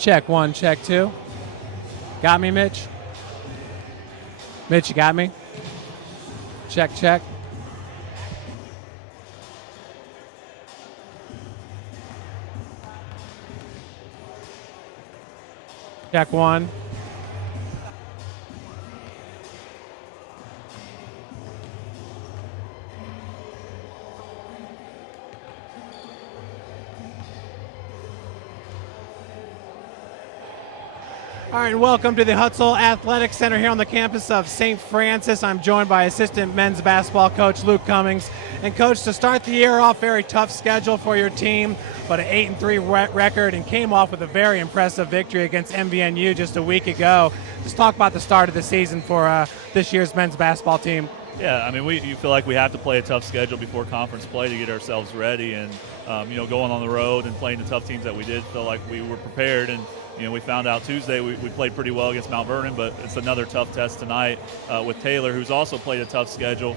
Check one, check two. Got me, Mitch? Mitch, you got me? Check, check. Check one. All right, welcome to the Hutzel Athletic Center here on the campus of St. Francis. I'm joined by assistant men's basketball coach Luke Cummings. And coach, to start the year off, very tough schedule for your team, but an 8-3 record, and came off with a very impressive victory against MVNU just a week ago. Just talk about the start of the season for this year's men's basketball team. Yeah, I mean, you feel like we have to play a tough schedule before conference play to get ourselves ready, and going on the road and playing the tough teams that we did, feel like we were prepared. And we found out Tuesday we played pretty well against Mount Vernon, but it's another tough test tonight with Taylor, who's also played a tough schedule.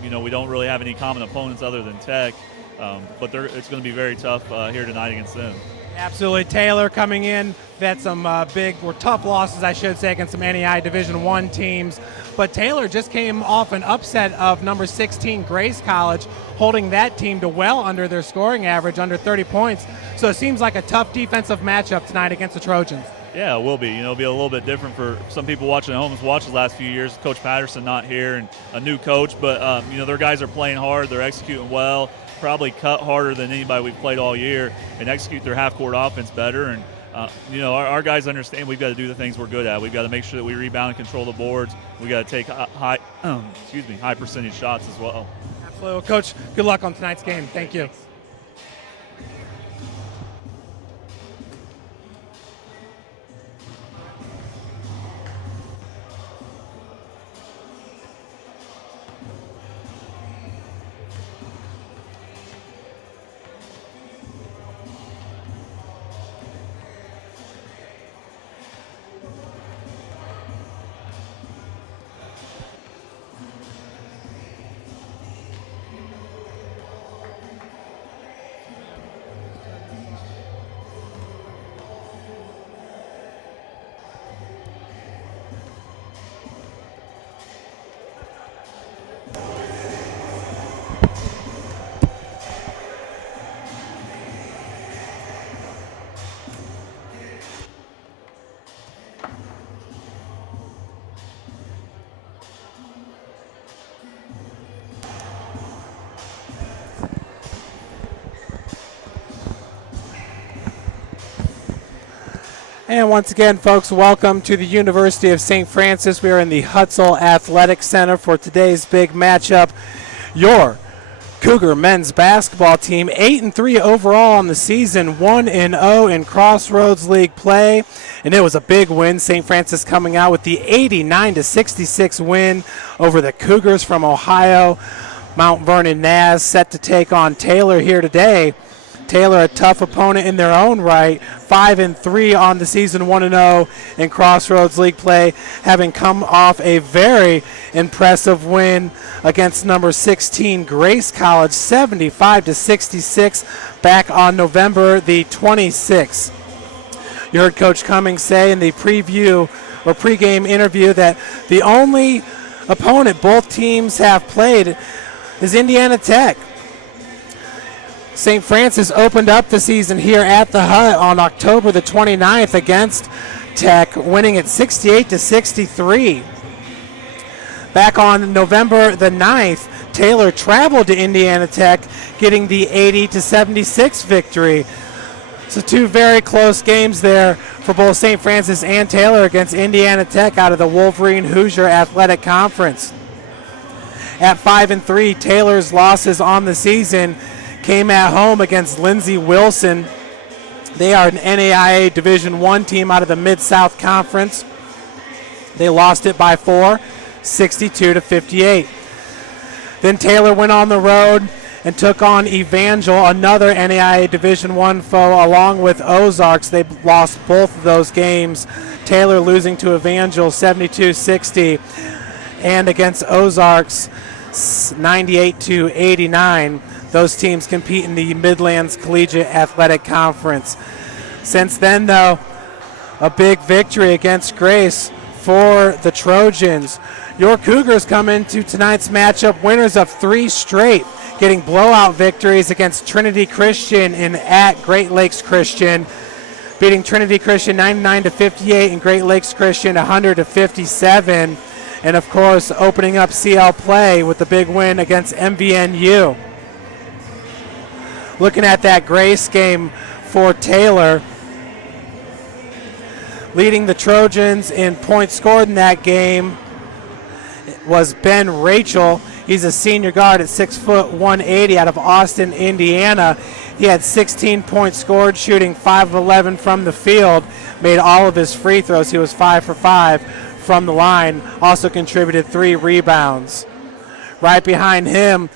We don't really have any common opponents other than Tech, but it's going to be very tough here tonight against them. Absolutely. Taylor coming in, had some big or tough losses, I should say, against some NEI Division I teams. But Taylor just came off an upset of number 16 Grace College, holding that team to well under their scoring average, under 30 points. So it seems like a tough defensive matchup tonight against the Trojans. Yeah, it will be. It'll be a little bit different for some people watching at home. Watched the last few years. Coach Patterson not here, and a new coach, but their guys are playing hard. They're executing well. Probably cut harder than anybody we've played all year, and execute their half-court offense better. And our guys understand we've got to do the things we're good at. We've got to make sure that we rebound and control the boards. We've got to take high percentage shots as well. Absolutely. Well, Coach, good luck on tonight's game. Thank you. And once again, folks, welcome to the University of St. Francis. We are in the Hutzel Athletic Center for today's big matchup. Your Cougar men's basketball team, 8-3 overall on the season, 1-0 in Crossroads League play. And it was a big win. St. Francis coming out with the 89-66 win over the Cougars from Ohio. Mount Vernon Naz set to take on Taylor here today. Taylor, a tough opponent in their own right, 5-3 on the season, 1-0 in Crossroads League play, having come off a very impressive win against number 16 Grace College, 75-66, back on November the 26th. You heard Coach Cummings say in the preview or pregame interview that the only opponent both teams have played is Indiana Tech. St. Francis opened up the season here at the Hut on October the 29th against Tech, winning it 68-63. Back on November the 9th, Taylor traveled to Indiana Tech, getting the 80-76 victory. So two very close games there for both St. Francis and Taylor against Indiana Tech out of the Wolverine Hoosier Athletic Conference. At 5-3, Taylor's losses on the season came at home against Lindsey Wilson. They are an NAIA Division I team out of the Mid-South Conference. They lost it by 4, 62-58. Then Taylor went on the road and took on Evangel, another NAIA Division I foe, along with Ozarks. They lost both of those games. Taylor losing to Evangel 72-60, and against Ozarks 98-89. Those teams compete in the Midlands Collegiate Athletic Conference. Since then, though, a big victory against Grace for the Trojans. Your Cougars come into tonight's matchup winners of 3 straight, getting blowout victories against Trinity Christian and at Great Lakes Christian, beating Trinity Christian 99-58 and Great Lakes Christian 100-57. And, of course, opening up CL play with the big win against MVNU. Looking at that Grace game for Taylor, leading the Trojans in points scored in that game was Ben Rachel. He's a senior guard at 6 foot 180 out of Austin, Indiana. He had 16 points scored, shooting 5 of 11 from the field, made all of his free throws. He was 5 for 5 from the line, also contributed 3 rebounds. Right behind him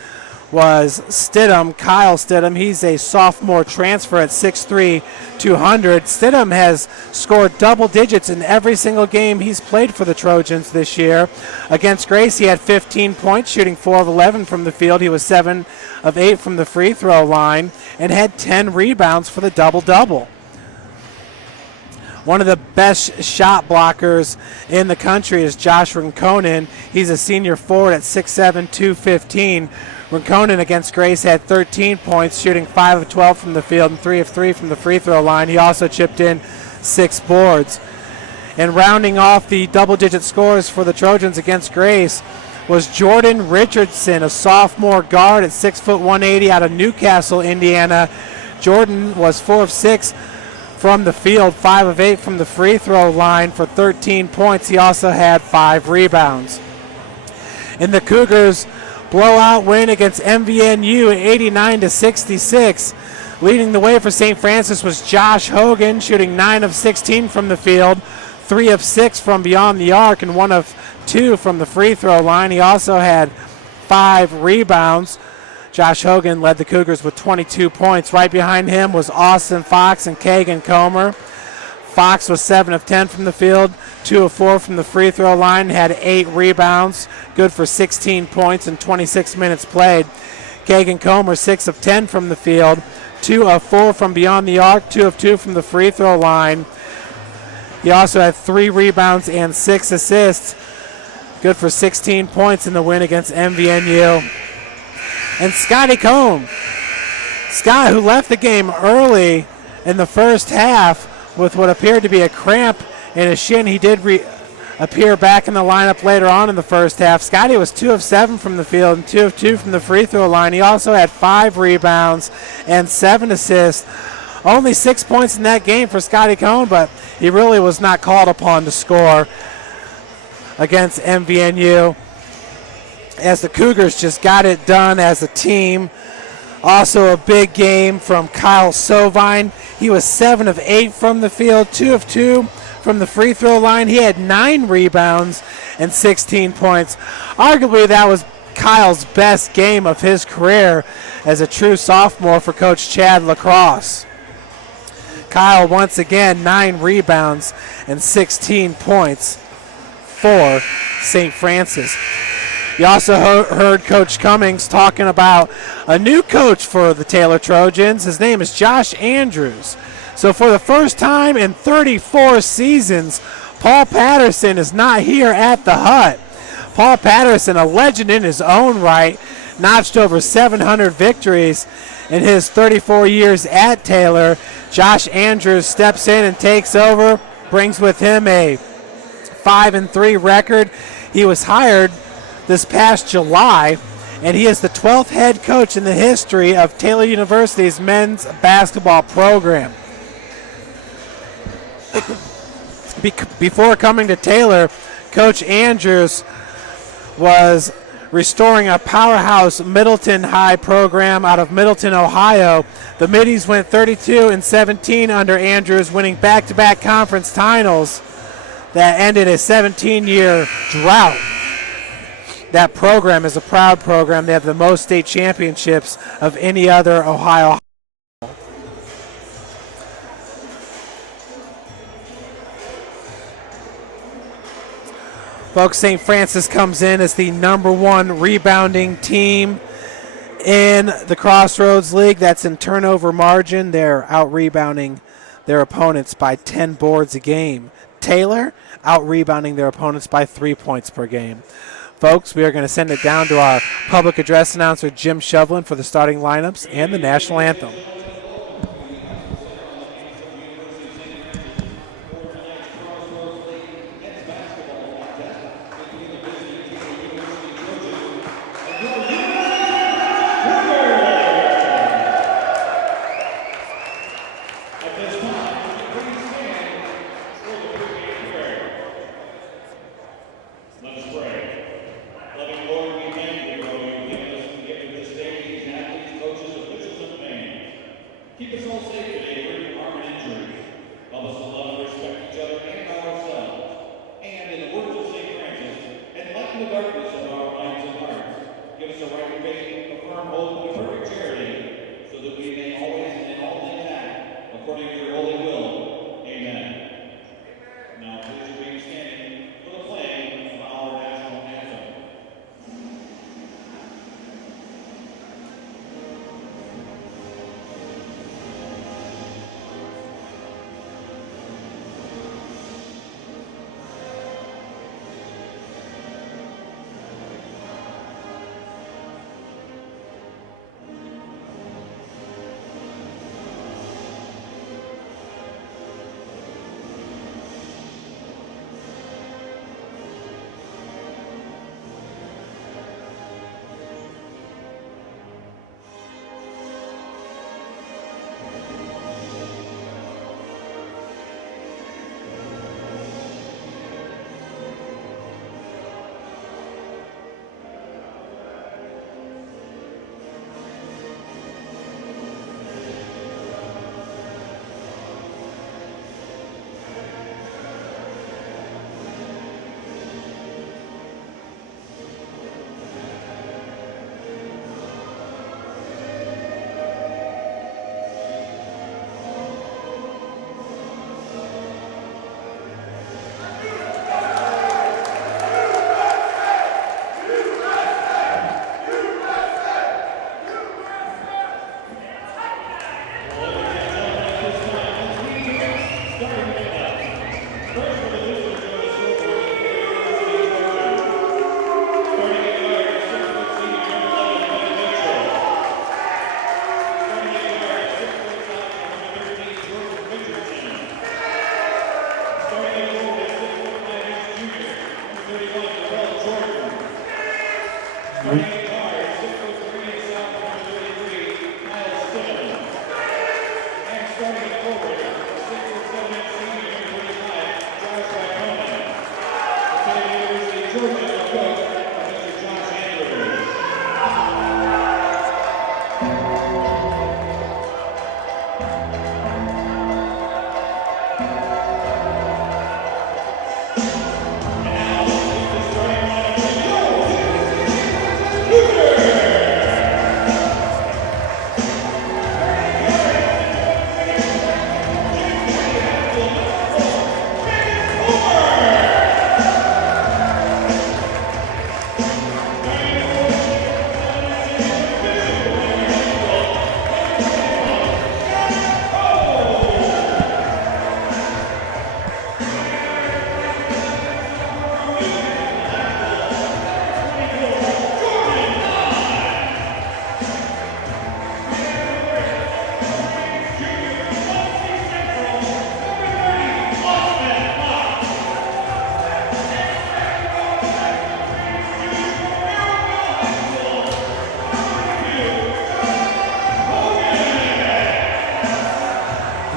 was Stidham, Kyle Stidham. He's a sophomore transfer at 6'3", 200. Stidham has scored double digits in every single game he's played for the Trojans this year. Against Grace, he had 15 points, shooting 4 of 11 from the field. He was 7 of 8 from the free throw line and had 10 rebounds for the double-double. One of the best shot blockers in the country is Josh Rinconen. He's a senior forward at 6'7", 215. Rinconen against Grace had 13 points, shooting 5 of 12 from the field and 3 of 3 from the free throw line. He also chipped in 6 boards. And rounding off the double-digit scores for the Trojans against Grace was Jordan Richardson, a sophomore guard at 6 foot 180 out of Newcastle, Indiana. Jordan was 4 of 6 from the field, 5 of 8 from the free throw line for 13 points. He also had 5 rebounds. In the Cougars' blowout win against MVNU 89-66. Leading the way for St. Francis was Josh Hogan, shooting 9 of 16 from the field, 3 of 6 from beyond the arc, and 1 of 2 from the free throw line. He also had 5 rebounds. Josh Hogan led the Cougars with 22 points. Right behind him was Austin Fox and Kagan Comer. Fox was 7 of 10 from the field, 2 of 4 from the free throw line, had 8 rebounds, good for 16 points in 26 minutes played. Kagan Comer, 6 of 10 from the field, 2 of 4 from beyond the arc, 2 of 2 from the free throw line. He also had 3 rebounds and 6 assists, good for 16 points in the win against MVNU. And Scotty Combe, Scott, who left the game early in the first half with what appeared to be a cramp in his shin. He did appear back in the lineup later on in the first half. Scotty was 2 of 7 from the field and 2 of 2 from the free throw line. He also had 5 rebounds and 7 assists. Only 6 points in that game for Scotty Cohn, but he really was not called upon to score against MVNU, as the Cougars just got it done as a team. Also a big game from Kyle Sovine. He was 7 of 8 from the field, 2 of 2 from the free throw line. He had 9 rebounds and 16 points. Arguably that was Kyle's best game of his career as a true sophomore for Coach Chad Lacrosse. Kyle once again 9 rebounds and 16 points for St. Francis. You also heard Coach Cummings talking about a new coach for the Taylor Trojans. His name is Josh Andrews. So for the first time in 34 seasons, Paul Patterson is not here at the Hut. Paul Patterson, a legend in his own right, notched over 700 victories in his 34 years at Taylor. Josh Andrews steps in and takes over, brings with him a 5-3 record. He was hired this past July, and he is the 12th head coach in the history of Taylor University's men's basketball program. Before coming to Taylor, Coach Andrews was restoring a powerhouse Middleton High program out of Middleton, Ohio. The Middies went 32-17 under Andrews, winning back-to-back conference titles that ended a 17-year drought. That program is a proud program. They have the most state championships of any other Ohio. Folks, St. Francis comes in as the #1 rebounding team in the Crossroads League. That's in turnover margin. They're out-rebounding their opponents by 10 boards a game. Taylor out-rebounding their opponents by 3 points per game. Folks, we are going to send it down to our public address announcer, Jim Shovlin, for the starting lineups and the national anthem.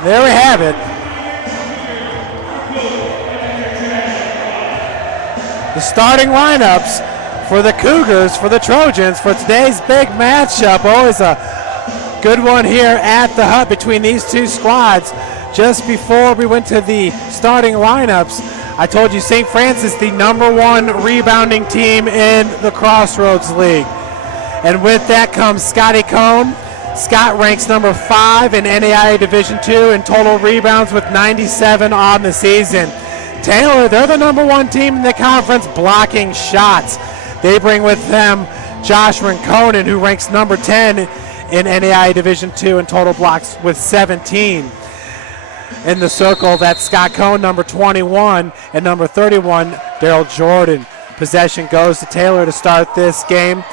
There we have it. The starting lineups for the Cougars, for the Trojans, for today's big matchup. Always a good one here at the Hut between these two squads. Just before we went to the starting lineups, I told you St. Francis, the #1 rebounding team in the Crossroads League. And with that comes Scotty Cohn. Scott ranks number 5 in NAIA Division II in total rebounds with 97 on the season. Taylor, they're the #1 team in the conference blocking shots. They bring with them Josh Rinconen, who ranks number 10 in NAIA Division II in total blocks with 17. in the circle. That's Scott Cohn, number 21, and number 31, Daryl Jordan. Possession goes to Taylor to start this game.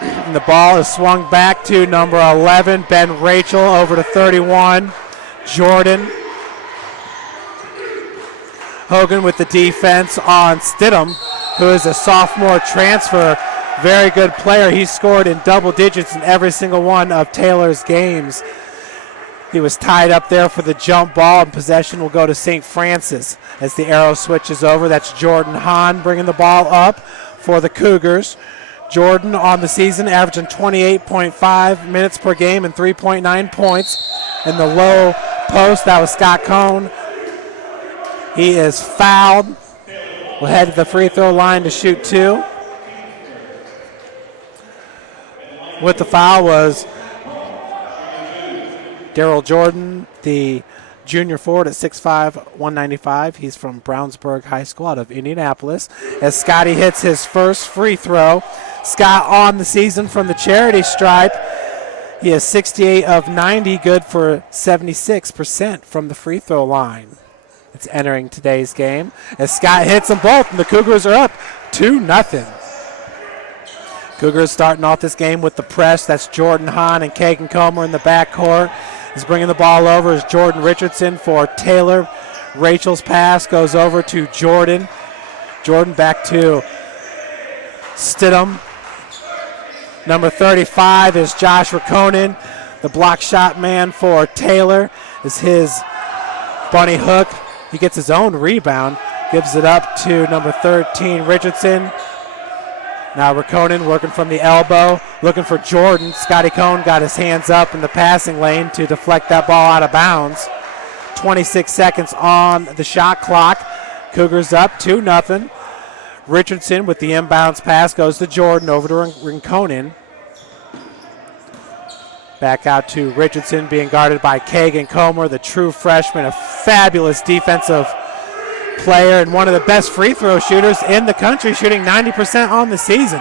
And the ball is swung back to number 11, Ben Rachel, over to 31, Jordan. Hogan with the defense on Stidham, who is a sophomore transfer. Very good player. He scored in double digits in every single one of Taylor's games. He was tied up there for the jump ball, and possession will go to St. Francis as the arrow switches over. That's Jordan Hahn bringing the ball up for the Cougars. Jordan on the season averaging 28.5 minutes per game and 3.9 points. In the low post, that was Scott Cohn. He is fouled. We'll head to the free throw line to shoot two. With the foul was Daryl Jordan, the junior forward at 6'5", 195. He's from Brownsburg High School out of Indianapolis. As Scotty hits his first free throw. Scott on the season from the charity stripe. He is 68 of 90, good for 76% from the free throw line. It's entering today's game as Scott hits them both, and the Cougars are up 2-0. Cougars starting off this game with the press. That's Jordan Hahn and Kagan Comer in the backcourt. He's bringing the ball over as Jordan Richardson for Taylor. Rachel's pass goes over to Jordan. Jordan back to Stidham. Number 35 is Josh Rakonen. The block shot man for Taylor is his bunny hook. He gets his own rebound, gives it up to number 13, Richardson. Now Rakonen working from the elbow, looking for Jordan. Scotty Cohn got his hands up in the passing lane to deflect that ball out of bounds. 26 seconds on the shot clock. Cougars up 2-0. Richardson with the inbounds pass goes to Jordan over to Rakonen. Back out to Richardson being guarded by Kagan Comer, the true freshman, a fabulous defensive player and one of the best free throw shooters in the country, shooting 90% on the season.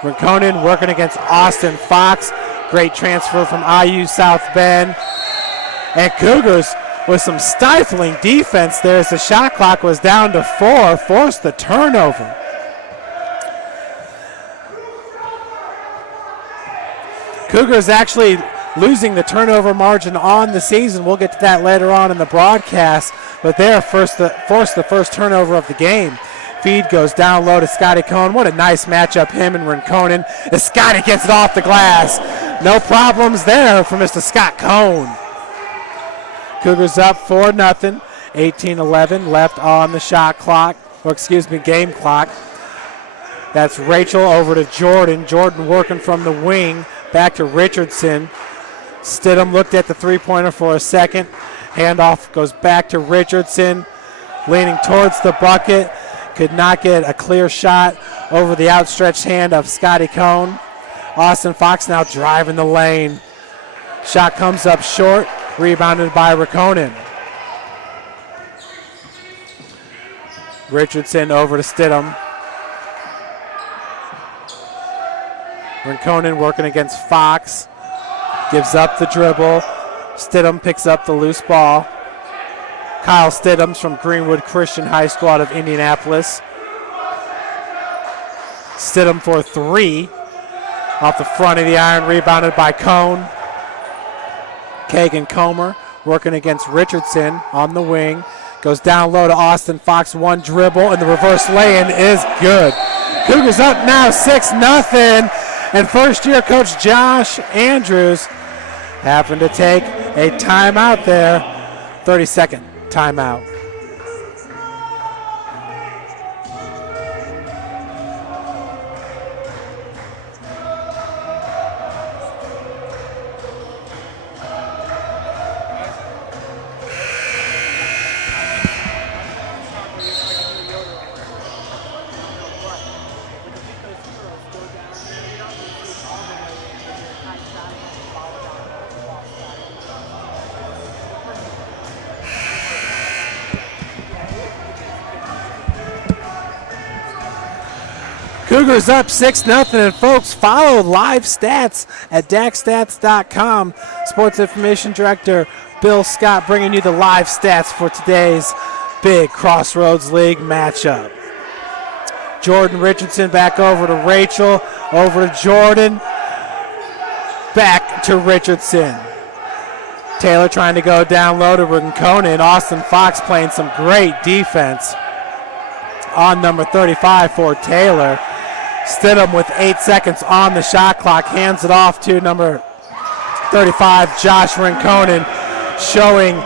Rakonen working against Austin Fox. Great transfer from IU South Bend. And Cougars with some stifling defense there as the shot clock was down to 4, forced the turnover. Cougars actually losing the turnover margin on the season. We'll get to that later on in the broadcast, but they're forced the first turnover of the game. Feed goes down low to Scotty Cohn. What a nice matchup, him and Rinconen, as Scotty gets it off the glass. No problems there for Mr. Scott Cohn. Cougars up 4-0, 18-11 left on the shot clock, game clock. That's Rachel over to Jordan. Jordan working from the wing, back to Richardson. Stidham looked at the three-pointer for a second. Handoff goes back to Richardson, leaning towards the bucket. Could not get a clear shot over the outstretched hand of Scotty Cohn. Austin Fox now driving the lane. Shot comes up short, rebounded by Rakonen. Richardson over to Stidham. Rakonen working against Fox. Gives up the dribble. Stidham picks up the loose ball. Kyle Stidham's from Greenwood Christian High School out of Indianapolis. Stidham for three. Off the front of the iron, rebounded by Cohn. Kagan Comer working against Richardson on the wing. Goes down low to Austin Fox. One dribble, and the reverse lay-in is good. Cougars up now 6-0. And first-year coach Josh Andrews happened to take a timeout there, 30-second timeout. Cougars up 6-0, and folks, follow live stats at DAXstats.com. Sports Information Director Bill Scott bringing you the live stats for today's big Crossroads League matchup. Jordan Richardson back over to Rachel, over to Jordan, back to Richardson. Taylor trying to go down low to Rincona. Austin Fox playing some great defense on number 35 for Taylor. Stidham with 8 seconds on the shot clock hands it off to number 35, Josh Rinconen, showing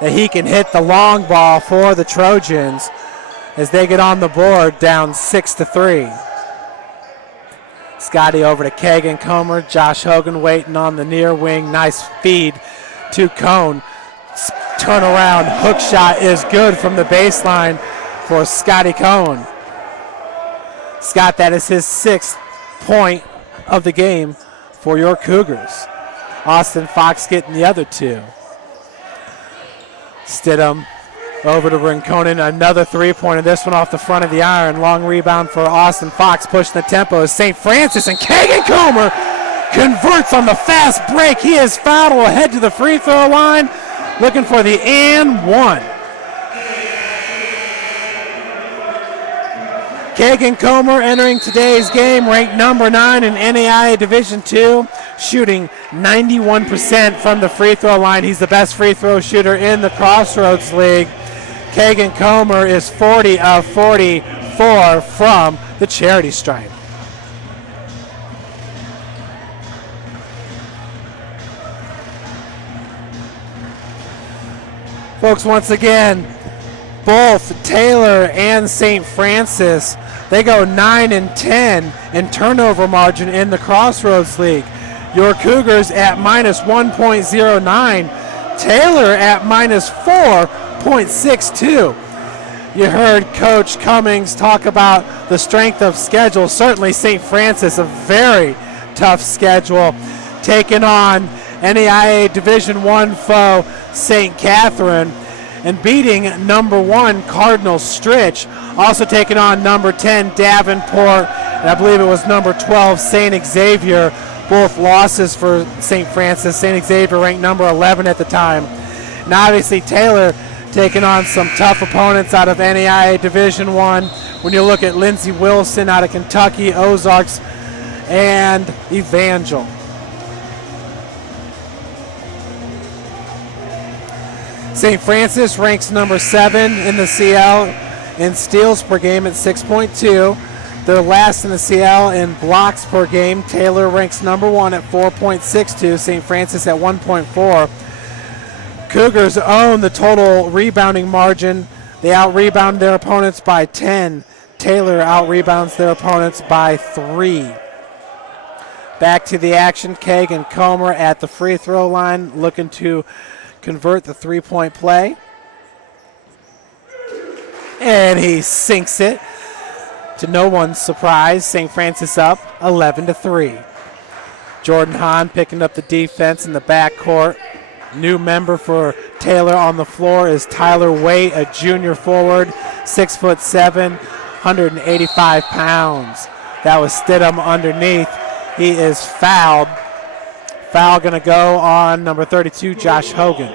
that he can hit the long ball for the Trojans as they get on the board down 6-3. Scotty over to Kagan Comer. Josh Hogan waiting on the near wing. Nice feed to Cone. Turnaround hook shot is good from the baseline for Scotty Cone. Scott, that is his 6th point of the game for your Cougars. Austin Fox getting the other 2. Stidham over to Rinconen, another 3-pointer. This one off the front of the iron. Long rebound for Austin Fox, pushing the tempo as St. Francis, and Kagan Comer converts on the fast break. He is fouled. Will head to the free throw line, looking for the and one. Kagan Comer entering today's game, ranked number 9 in NAIA Division II, shooting 91% from the free throw line. He's the best free throw shooter in the Crossroads League. Kagan Comer is 40 of 44 from the charity stripe. Folks, once again, both Taylor and St. Francis, they go 9-10 in turnover margin in the Crossroads League. Your Cougars at minus 1.09. Taylor at minus 4.62. You heard Coach Cummings talk about the strength of schedule. Certainly St. Francis, a very tough schedule, taking on NAIA Division I foe St. Catherine, and beating number 1 Cardinal Stritch. Also taking on number 10 Davenport, and I believe it was number 12 St. Xavier. Both losses for St. Francis. St. Xavier ranked number 11 at the time. And obviously Taylor taking on some tough opponents out of NAIA Division I. When you look at Lindsey Wilson out of Kentucky, Ozarks, and Evangel. St. Francis ranks number 7 in the CL in steals per game at 6.2. They're last in the CL in blocks per game. Taylor ranks number 1 at 4.62. St. Francis at 1.4. Cougars own the total rebounding margin. They out-rebound their opponents by 10. Taylor out-rebounds their opponents by 3. Back to the action. Kagan Comer at the free throw line, looking to convert the 3-point play. And he sinks it. To no one's surprise, St. Francis up 11-3. Jordan Hahn picking up the defense in the backcourt. New member for Taylor on the floor is Tyler Waite, a junior forward, 6'7", 185 pounds. That was Stidham underneath. He is fouled. Foul going to go on number 32, Josh Hogan.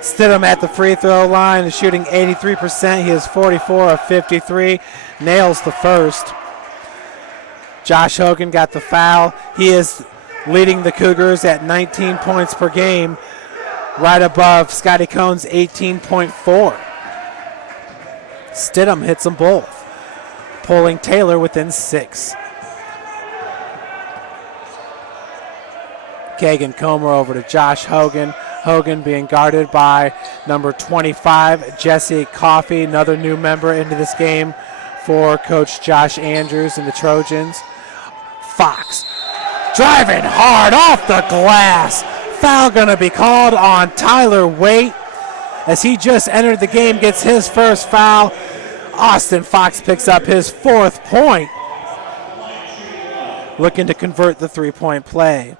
Stidham at the free throw line is shooting 83%. He is 44 of 53. Nails the first. Josh Hogan got the foul. He is leading the Cougars at 19 points per game, right above Scotty Cone's 18.4. Stidham hits them both, pulling Taylor within 6. Kagan Comer over to Josh Hogan. Hogan being guarded by number 25, Jesse Coffey, another new member into this game for Coach Josh Andrews and the Trojans. Fox driving hard off the glass. Foul going to be called on Tyler Waite as he just entered the game, gets his first foul. Austin Fox picks up his 4th point, looking to convert the 3-point play.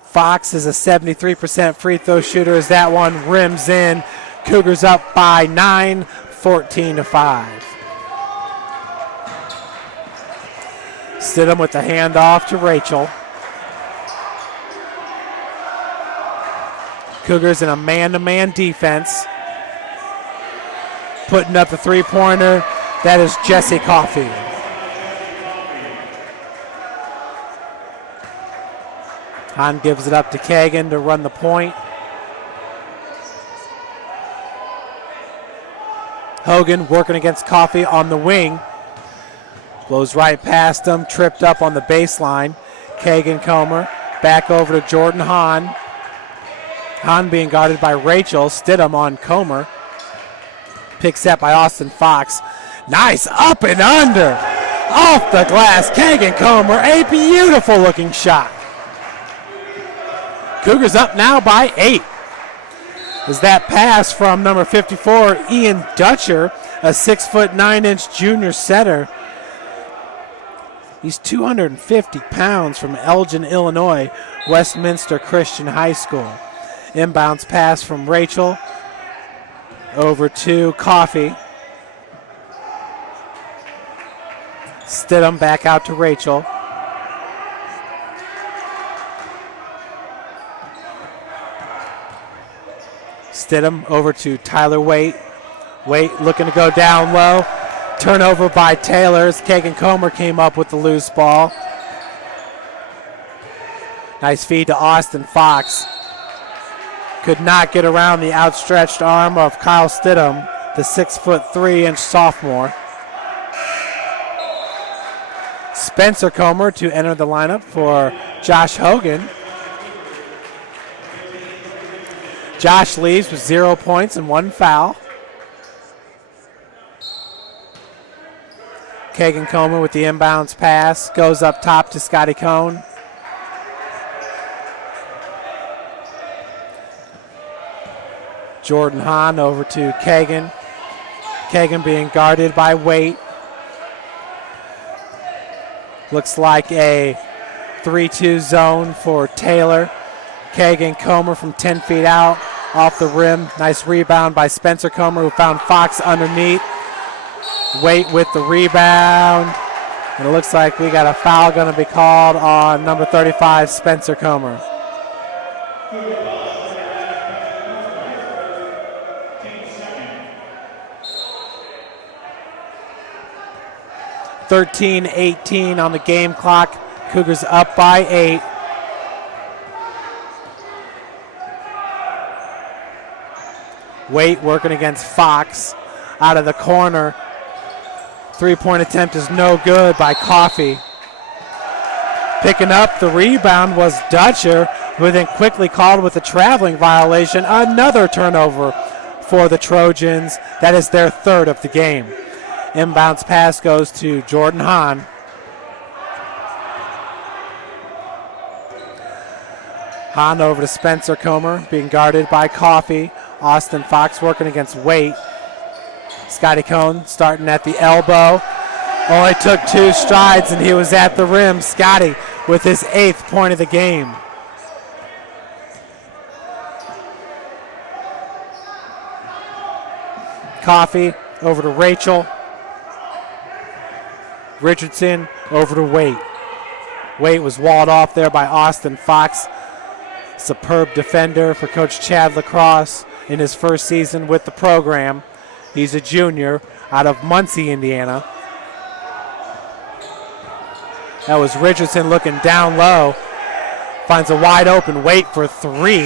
Fox is a 73% free throw shooter as that one rims in. Cougars up by 9, 14-5. Stidham with the handoff to Rachel. Cougars in a man-to-man defense. Putting up the three-pointer. That is Jesse Coffey. Hahn gives it up to Kagan to run the point. Hogan working against Coffey on the wing. Blows right past him, tripped up on the baseline. Kagan Comer back over to Jordan Hahn. Hahn being guarded by Rachel. Stidham on Comer. Pick set by Austin Fox. Nice up and under. Off the glass, Kagan Comer. A beautiful looking shot. Cougars up now by 8. Is that pass from number 54, Ian Dutcher, a 6'9" junior setter. He's 250 pounds from Elgin, Illinois, Westminster Christian High School. Inbounds pass from Rachel over to Coffey. Stidham back out to Rachel. Stidham over to Tyler Waite. Waite looking to go down low. Turnover by Taylors. Kagan Comer came up with the loose ball. Nice feed to Austin Fox. Could not get around the outstretched arm of Kyle Stidham, the 6'3" sophomore. Spencer Comer to enter the lineup for Josh Hogan. Josh leaves with 0 points and 1 foul. Kagan Comer with the inbounds pass. Goes up top to Scotty Cohn. Jordan Hahn over to Kagan. Kagan being guarded by Waite. Looks like a 3-2 zone for Taylor. Kagan Comer from 10 feet out, off the rim. Nice rebound by Spencer Comer, who found Fox underneath. Waite with the rebound. And it looks like we got a foul going to be called on number 35, Spencer Comer. (13:18) on the game clock. Cougars up by 8. Waite working against Fox out of the corner. Three-point attempt is no good by Coffey. Picking up the rebound was Dutcher, who then quickly called with a traveling violation. Another turnover for the Trojans. That is their third of the game. Inbounds pass goes to Jordan Hahn. Hahn over to Spencer Comer, being guarded by Coffey. Austin Fox working against Waite. Scotty Cohn starting at the elbow. Only took 2 strides and he was at the rim. Scotty with his 8th point of the game. Coffey over to Rachel. Richardson over to Waite. Waite was walled off there by Austin Fox. Superb defender for Coach Chad Lacrosse in his first season with the program. He's a junior out of Muncie, Indiana. That was Richardson looking down low. Finds a wide open Waite for 3.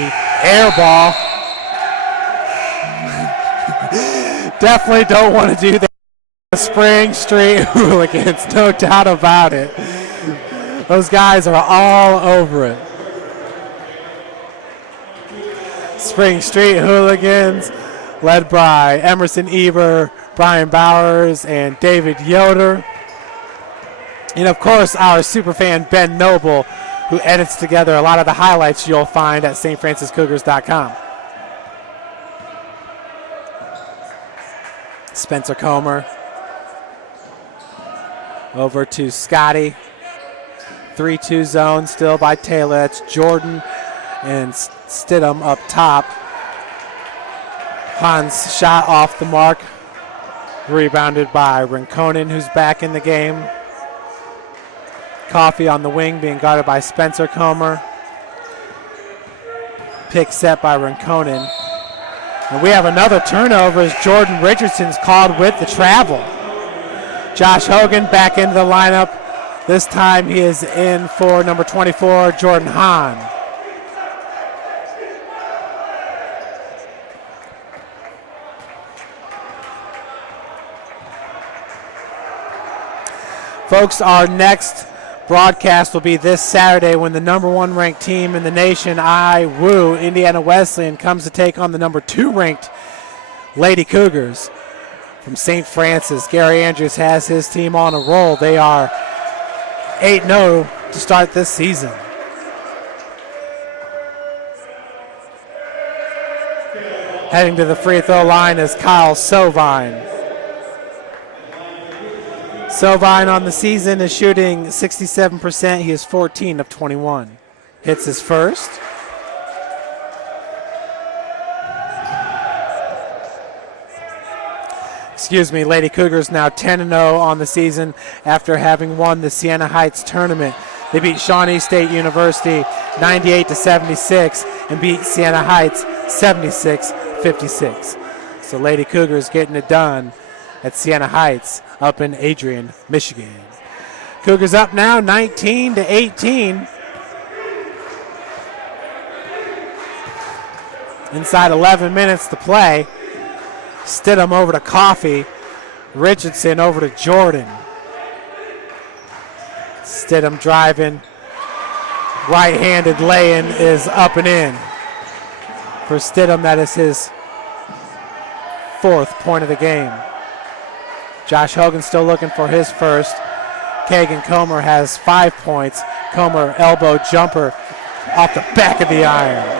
Air ball. Definitely don't want to do that. Spring Street Hooligans, no doubt about it. Those guys are all over it. Spring Street Hooligans, led by Emerson Eber, Brian Bowers, and David Yoder. And of course, our superfan Ben Noble, who edits together a lot of the highlights you'll find at stfranciscougars.com. Spencer Comer over to Scotty. 3-2 zone still by Taylor. That's Jordan and Stidham up top. Hahn's shot off the mark. Rebounded by Rinconen, who's back in the game. Coffee on the wing being guarded by Spencer Comer. Pick set by Rinconen. And we have another turnover as Jordan Richardson's called with the travel. Josh Hogan back into the lineup. This time he is in for number 24, Jordan Hahn. Folks, our next broadcast will be this Saturday when the number 1 ranked team in the nation, Indiana Wesleyan, comes to take on the number 2 ranked Lady Cougars from St. Francis. Gary Andrews has his team on a roll. They are 8-0 to start this season. Heading to the free throw line is Kyle Sovine. Sovine on the season is shooting 67%. He is 14 of 21. Hits his first. Lady Cougars now 10-0 on the season after having won the Siena Heights tournament. They beat Shawnee State University 98-76 and beat Siena Heights 76-56. So Lady Cougars getting it done at Siena Heights up in Adrian, Michigan. Cougars up now 19-18. Inside 11 minutes to play. Stidham over to Coffee. Richardson over to Jordan. Stidham driving. Right-handed lay-in is up and in. For Stidham, that is his 4th point of the game. Josh Hogan still looking for his first. Kagan Comer has 5 points. Comer elbow jumper off the back of the iron.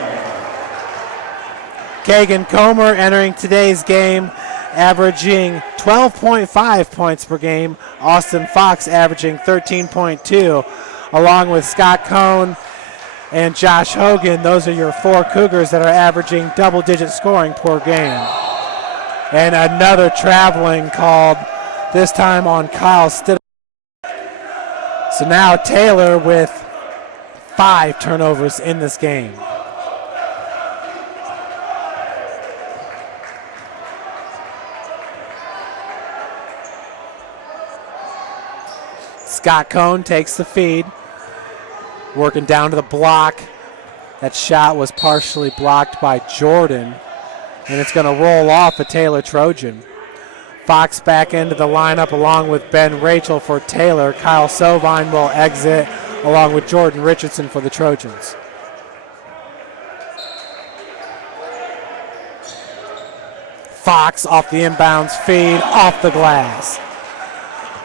Kagan Comer entering today's game averaging 12.5 points per game. Austin Fox averaging 13.2, along with Scott Cohn and Josh Hogan. Those are your 4 Cougars that are averaging double-digit scoring per game. And another traveling called, this time on Kyle Stidham. So now Taylor with 5 turnovers in this game. Scott Cohn takes the feed, working down to the block. That shot was partially blocked by Jordan, and it's going to roll off a Taylor Trojan. Fox back into the lineup along with Ben Rachel for Taylor. Kyle Sovine will exit along with Jordan Richardson for the Trojans. Fox off the inbounds feed, off the glass.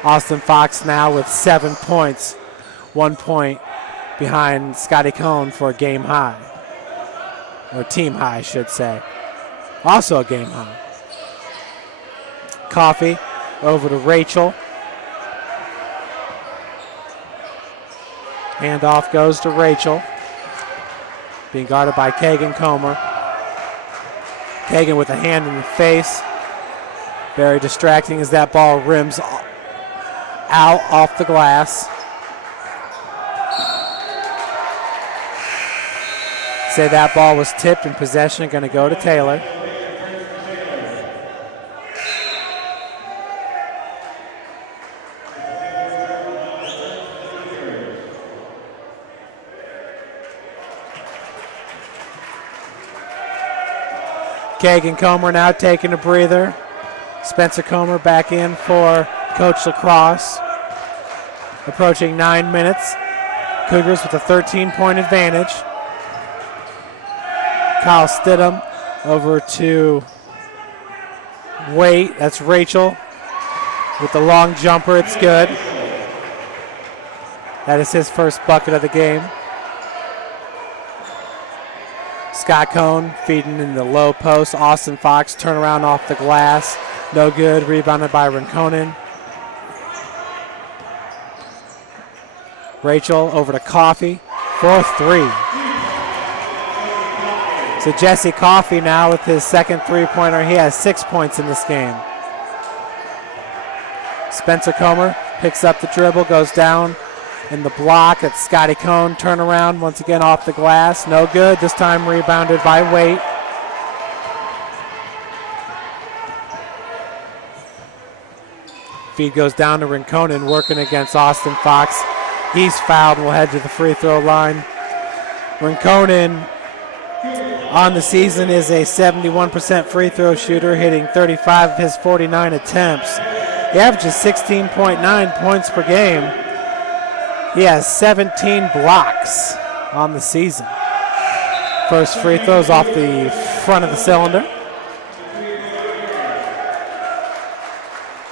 Austin Fox now with 7 points, 1 point behind Scotty Cohn for a game high. Or team high, I should say. Also a game high. Coffee over to Rachel. Handoff goes to Rachel. Being guarded by Kagan Comer. Kagan with a hand in the face. Very distracting as that ball rims out off the glass. Say that ball was tipped in possession, going to go to Taylor. Kagan Comer now taking a breather. Spencer Comer back in for Coach Lacrosse. Approaching 9 minutes. Cougars with a 13-point advantage. Kyle Stidham over to Waite. That's Rachel with the long jumper. It's good. That is his first bucket of the game. Scott Cohn feeding in the low post. Austin Fox turnaround off the glass. No good. Rebounded by Rinconen. Rachel over to Coffee for 3. So Jesse Coffee now with his second three-pointer. He has 6 points in this game. Spencer Comer picks up the dribble, goes down in the block. It's Scotty Cohn. Turnaround once again off the glass. No good. This time rebounded by Waite. Feed goes down to Rinconen, working against Austin Fox. He's fouled and will head to the free throw line. Rinconen on the season is a 71% free throw shooter, hitting 35 of his 49 attempts. He averages 16.9 points per game. He has 17 blocks on the season. First free throws off the front of the cylinder.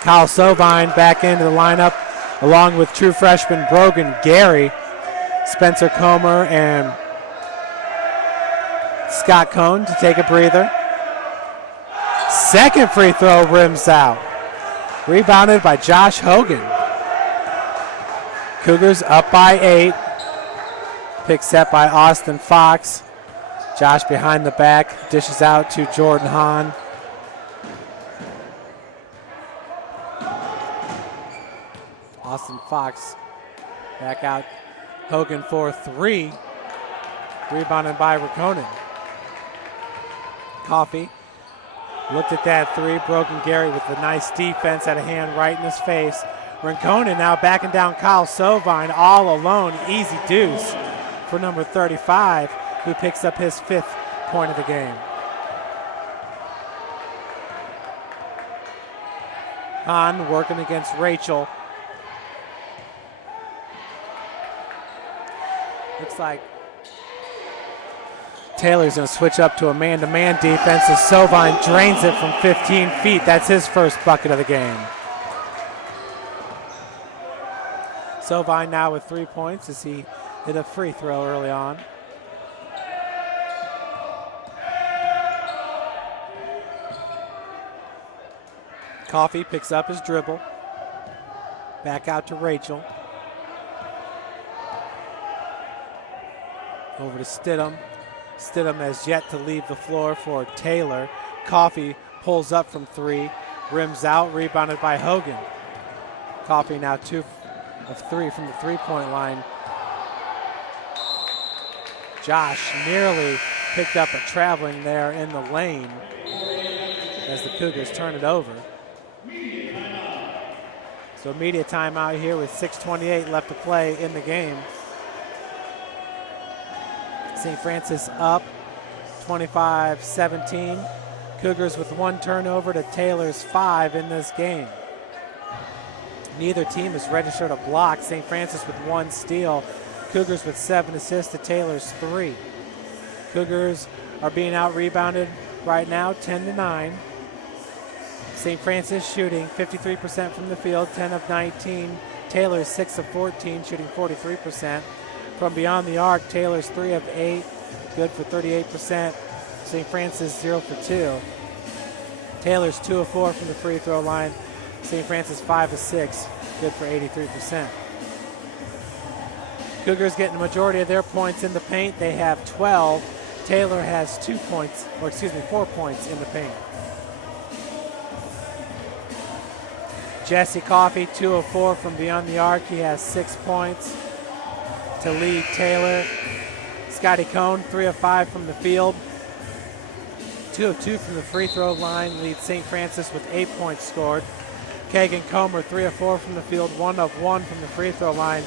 Kyle Sovine back into the lineup along with true freshman Brogan Gary, Spencer Comer, and Scott Cohn to take a breather. Second free throw rims out. Rebounded by Josh Hogan. Cougars up by 8. Pick set by Austin Fox. Josh behind the back, dishes out to Jordan Hahn. Austin Fox back out. Hogan for 3. Rebounded by Rinconen. Coffey looked at that 3. Brogan Gary with the nice defense, had a hand right in his face. Rinconen now backing down Kyle Sovine all alone. Easy deuce for number 35, who picks up his 5th point of the game. Hahn working against Rachel. Looks like Taylor's going to switch up to a man-to-man defense as Sovine drains it from 15 feet. That's his first bucket of the game. Sovine now with 3 points as he hit a free throw early on. Coffey picks up his dribble. Back out to Rachel. Over to Stidham. Stidham has yet to leave the floor for Taylor. Coffey pulls up from 3, rims out, rebounded by Hogan. Coffey now 2 of 3 from the 3-point line. Josh nearly picked up a traveling there in the lane as the Cougars turn it over. So immediate timeout here with 6:28 left to play in the game. St. Francis up 25-17. Cougars with 1 turnover to Taylor's 5 in this game. Neither team has registered a block. St. Francis with 1 steal. Cougars with 7 assists to Taylor's 3. Cougars are being out-rebounded right now, 10-9. St. Francis shooting 53% from the field, 10 of 19. Taylor's 6 of 14, shooting 43%. From beyond the arc, Taylor's 3 of 8, good for 38%. St. Francis 0 for 2. Taylor's 2 of 4 from the free throw line. St. Francis 5 of 6, good for 83%. Cougars getting the majority of their points in the paint. They have 12. Taylor has 4 points in the paint. Jesse Coffey, 2 of 4 from beyond the arc. He has 6 points to lead Taylor. Scotty Cohn, 3 of 5 from the field. 2 of 2 from the free throw line, leads St. Francis with 8 points scored. Kagan Comer, 3 of 4 from the field, 1 of 1 from the free throw line.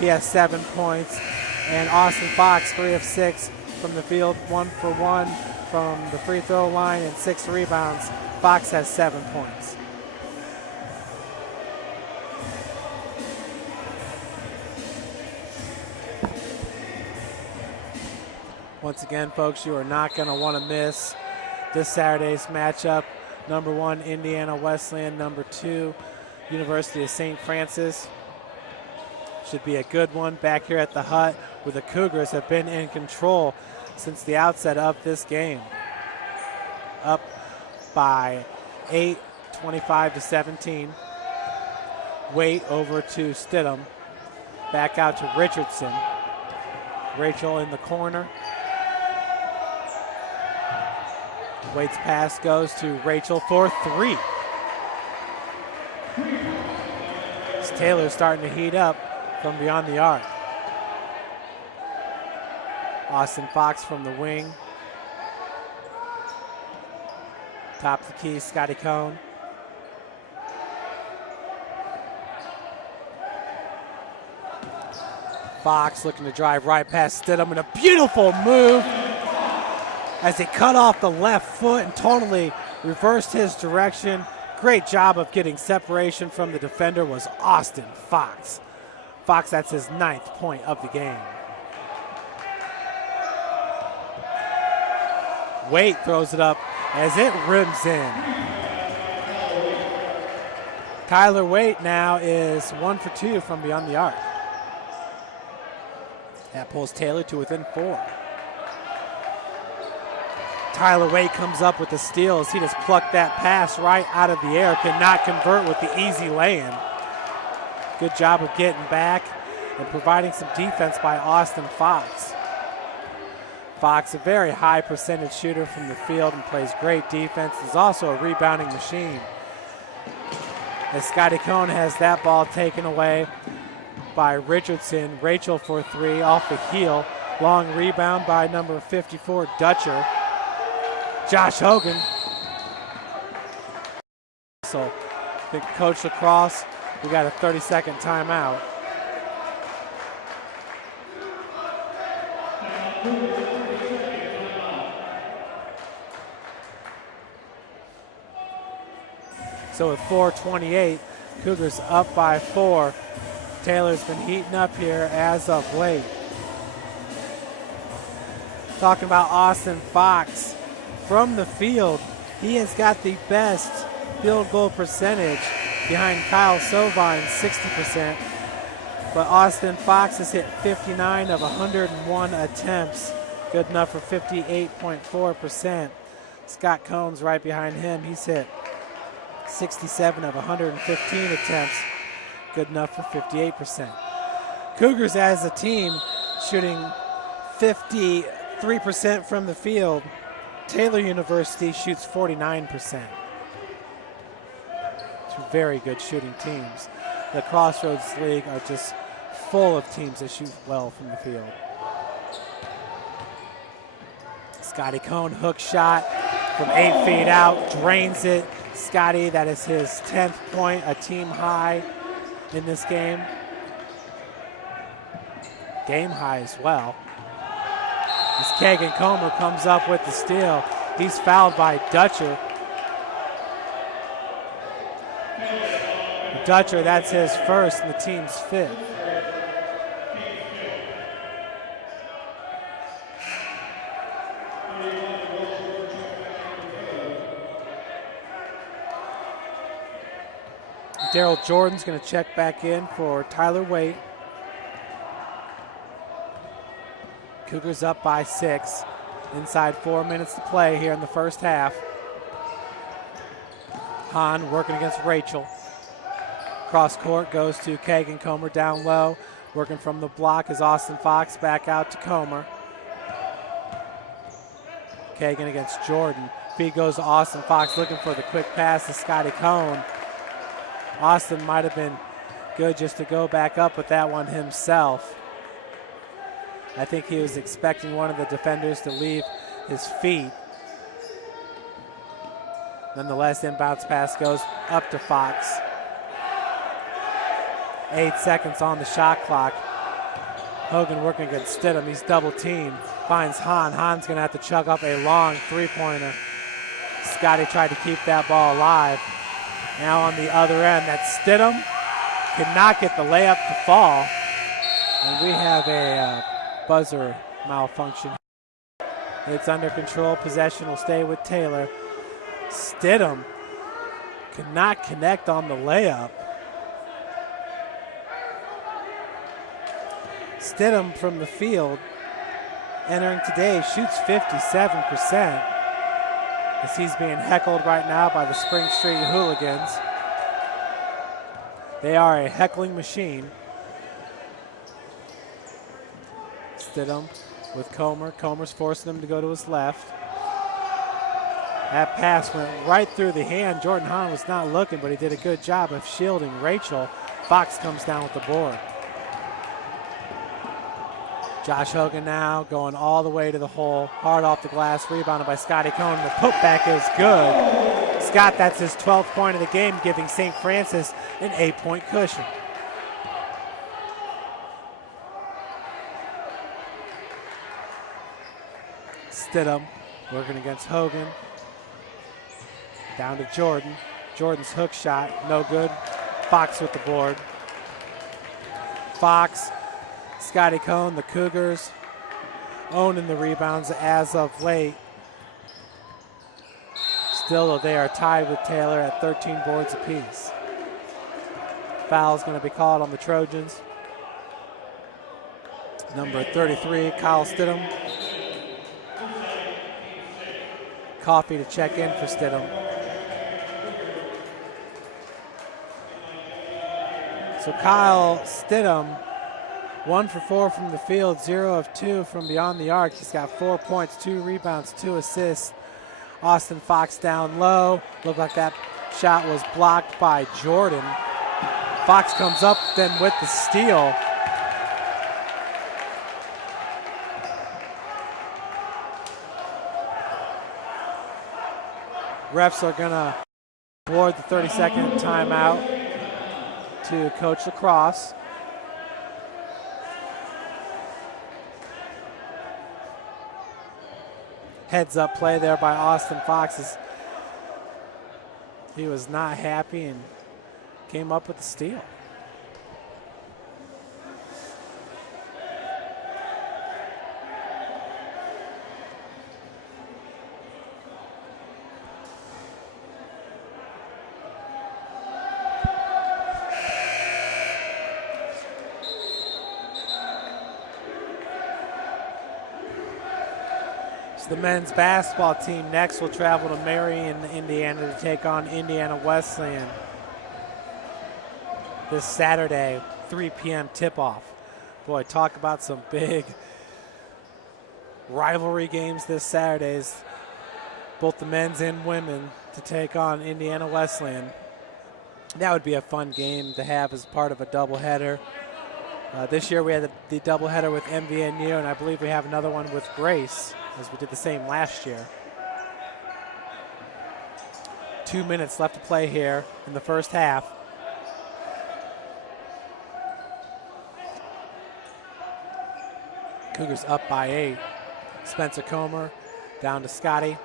He has 7 points. And Austin Fox, 3 of 6 from the field, 1 for 1 from the free throw line, and 6 rebounds. Fox has 7 points. Once again, folks, you are not going to want to miss this Saturday's matchup. Number 1, Indiana Wesleyan. Number 2, University of St. Francis. Should be a good one back here at the Hut, where the Cougars have been in control since the outset of this game. Up by 8, 25-17. Waite over to Stidham. Back out to Richardson. Rachel in the corner. Waite's pass goes to Rachel for 3. Taylor's starting to heat up. from beyond the arc. Austin Fox from the wing. Top of the key, Scotty Cohn. Fox looking to drive right past Stidham, and a beautiful move as he cut off the left foot and totally reversed his direction. Great job of getting separation from the defender was Austin Fox. Fox, that's his 9th point of the game. Waite throws it up as it rims in. Tyler Waite now is 1 for 2 from beyond the arc. That pulls Taylor to within 4. Tyler Waite comes up with the steal as he just plucked that pass right out of the air. Cannot convert with the easy lay-in. Good job of getting back and providing some defense by Austin Fox. Fox, a very high percentage shooter from the field and plays great defense. He's also a rebounding machine. As Scotty Cohn has that ball taken away by Richardson. Rachel for 3 off the heel. Long rebound by number 54, Dutcher. Josh Hogan. So, the coach lacrosse, we got a 30-second timeout. So with 4:28, Cougars up by 4. Taylor's been heating up here as of late. Talking about Austin Fox. From the field, he has got the best field goal percentage behind Kyle Sovine, 60%. But Austin Fox has hit 59 of 101 attempts. Good enough for 58.4%. Scott Cohn's right behind him. He's hit 67 of 115 attempts. Good enough for 58%. Cougars as a team shooting 53% from the field. Taylor University shoots 49%. Two very good shooting teams. The Crossroads League are just full of teams that shoot well from the field. Scotty Cohn, hook shot from 8 feet out, drains it. Scotty, that is his 10th point, a team high in this game. Game high as well. As Kagan Comer comes up with the steal. He's fouled by Dutcher. Dutcher, that's his first and the team's 5th. Daryl Jordan's going to check back in for Tyler Waite. Cougars up by 6. Inside 4 minutes to play here in the first half. Hahn working against Rachel. Cross court goes to Kagan Comer down low. Working from the block is Austin Fox back out to Comer. Kagan against Jordan. Feed goes to Austin Fox looking for the quick pass to Scotty Cohn. Austin might have been good just to go back up with that one himself. I think he was expecting one of the defenders to leave his feet. Nonetheless, inbounds pass goes up to Fox. 8 seconds on the shot clock. Hogan working against Stidham. He's double teamed. Finds Hahn. Hahn's going to have to chug up a long three-pointer. Scotty tried to keep that ball alive. Now on the other end, that's Stidham. Could not get the layup to fall. And we have a buzzer malfunction. It's under control. Possession will stay with Taylor. Stidham could not connect on the layup. Stidham from the field, entering today, shoots 57%. As he's being heckled right now by the Spring Street Hooligans. They are a heckling machine. Stidham with Comer. Comer's forcing him to go to his left. That pass went right through the hand. Jordan Hahn was not looking, but he did a good job of shielding Rachel. Fox comes down with the board. Josh Hogan now going all the way to the hole. Hard off the glass, rebounded by Scotty Cohn. The putback is good. Scott, that's his 12th point of the game, giving St. Francis an 8-point cushion. Stidham working against Hogan. Down to Jordan. Jordan's hook shot, no good. Fox with the board. Fox, Scotty Cohn, the Cougars owning the rebounds as of late. Still, though, they are tied with Taylor at 13 boards apiece. Foul's going to be called on the Trojans. Number 33, Kyle Stidham. Coffee to check in for Stidham. So Kyle Stidham, 1 for 4 from the field, 0 of 2 from beyond the arc. He's got 4 points, 2 rebounds, 2 assists. Austin Fox down low. Looked like that shot was blocked by Jordan. Fox comes up then with the steal. Refs are gonna award the 30-second timeout to Coach Lacrosse. Heads up play there by Austin Fox. He was not happy and came up with the steal. The men's basketball team next will travel to Marion, Indiana to take on Indiana Wesleyan this Saturday, 3 p.m. tip-off. Boy, talk about some big rivalry games this Saturday. Both the men's and women to take on Indiana Wesleyan. That would be a fun game to have as part of a doubleheader. This year we had the doubleheader with MVNU, and I believe we have another one with Grace, as we did the same last year. 2 minutes left to play here in the first half. Cougars up by 8. Spencer Comer down to Scotty.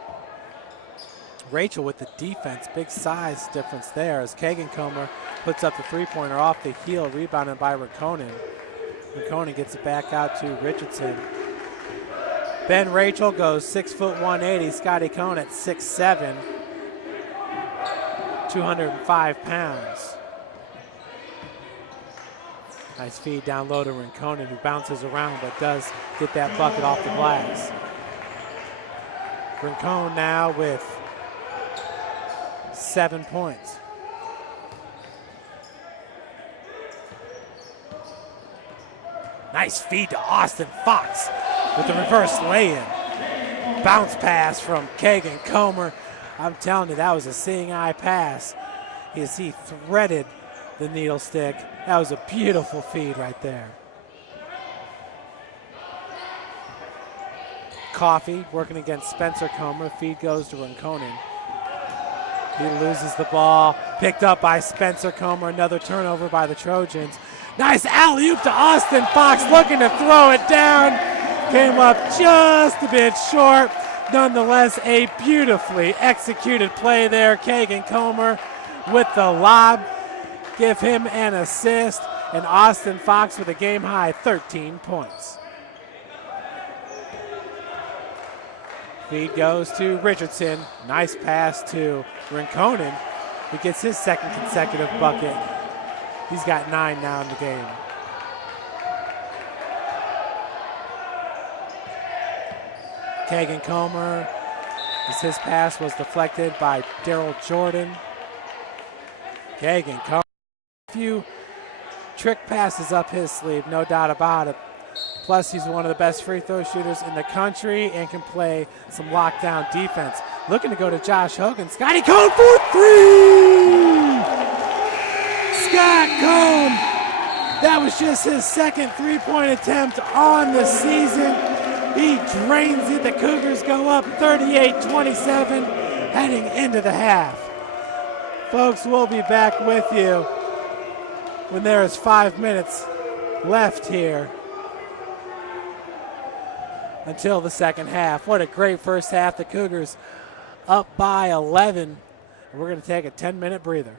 Rachel with the defense, big size difference there as Kagan Comer puts up the three-pointer off the heel, rebounded by Rinconen. Rinconen gets it back out to Richardson. Ben Rachel goes 6 foot 180. Scotty Cohn at 6'7", 205 pounds. Nice feed down low to Rinconen, who bounces around but does get that bucket off the glass. Rinconen now with 7 points. Nice feed to Austin Fox with the reverse lay-in. Bounce pass from Kagan Comer. I'm telling you, that was a seeing eye pass as he threaded the needle stick. That was a beautiful feed right there. Coffee working against Spencer Comer. Feed goes to Rinconen. He loses the ball. Picked up by Spencer Comer. Another turnover by the Trojans. Nice alley-oop to Austin Fox, looking to throw it down. Came up just a bit short. Nonetheless, a beautifully executed play there. Kagan Comer with the lob. Give him an assist. And Austin Fox with a game-high 13 points. Feed goes to Richardson. Nice pass to Rinconen, who gets his second consecutive bucket. He's got 9 now in the game. Kagan Comer, as his pass was deflected by Daryl Jordan. Kagan Comer, a few trick passes up his sleeve, no doubt about it. Plus, he's one of the best free throw shooters in the country and can play some lockdown defense. Looking to go to Josh Hogan. Scotty Cohn for 3! Scott Cohn That was just his second three-point attempt on the season. He drains it. The Cougars go up 38-27 heading into the half. Folks, we'll be back with you when there is 5 minutes left here until the second half. What a great first half. The Cougars up by 11. We're going to take a 10-minute breather.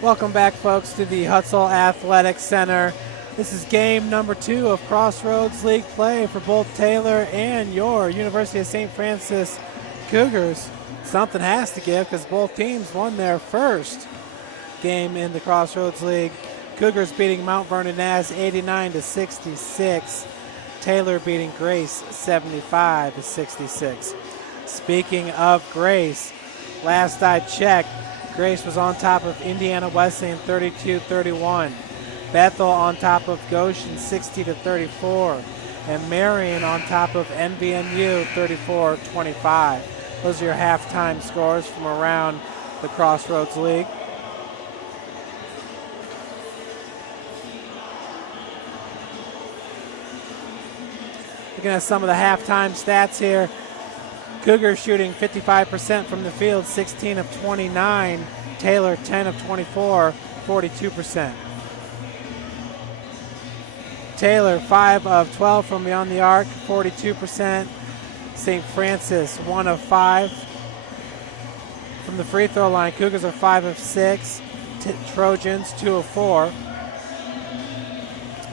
Welcome back, folks, to the Hutzel Athletic Center. This is game number 2 of Crossroads League play for both Taylor and your University of St. Francis Cougars. Something has to give because both teams won their first game in the Crossroads League. Cougars beating Mount Vernon Naz 89-66. Taylor beating Grace 75-66. Speaking of Grace, last I checked, Grace was on top of Indiana Wesleyan 32-31. Bethel on top of Goshen 60-34. And Marion on top of NBNU 34-25. Those are your halftime scores from around the Crossroads League. Looking at some of the halftime stats here. Cougars shooting 55% from the field, 16 of 29. Taylor 10 of 24, 42%. Taylor 5 of 12 from beyond the arc, 42%. St. Francis 1 of 5 from the free throw line. Cougars are 5 of 6. Trojans 2 of 4.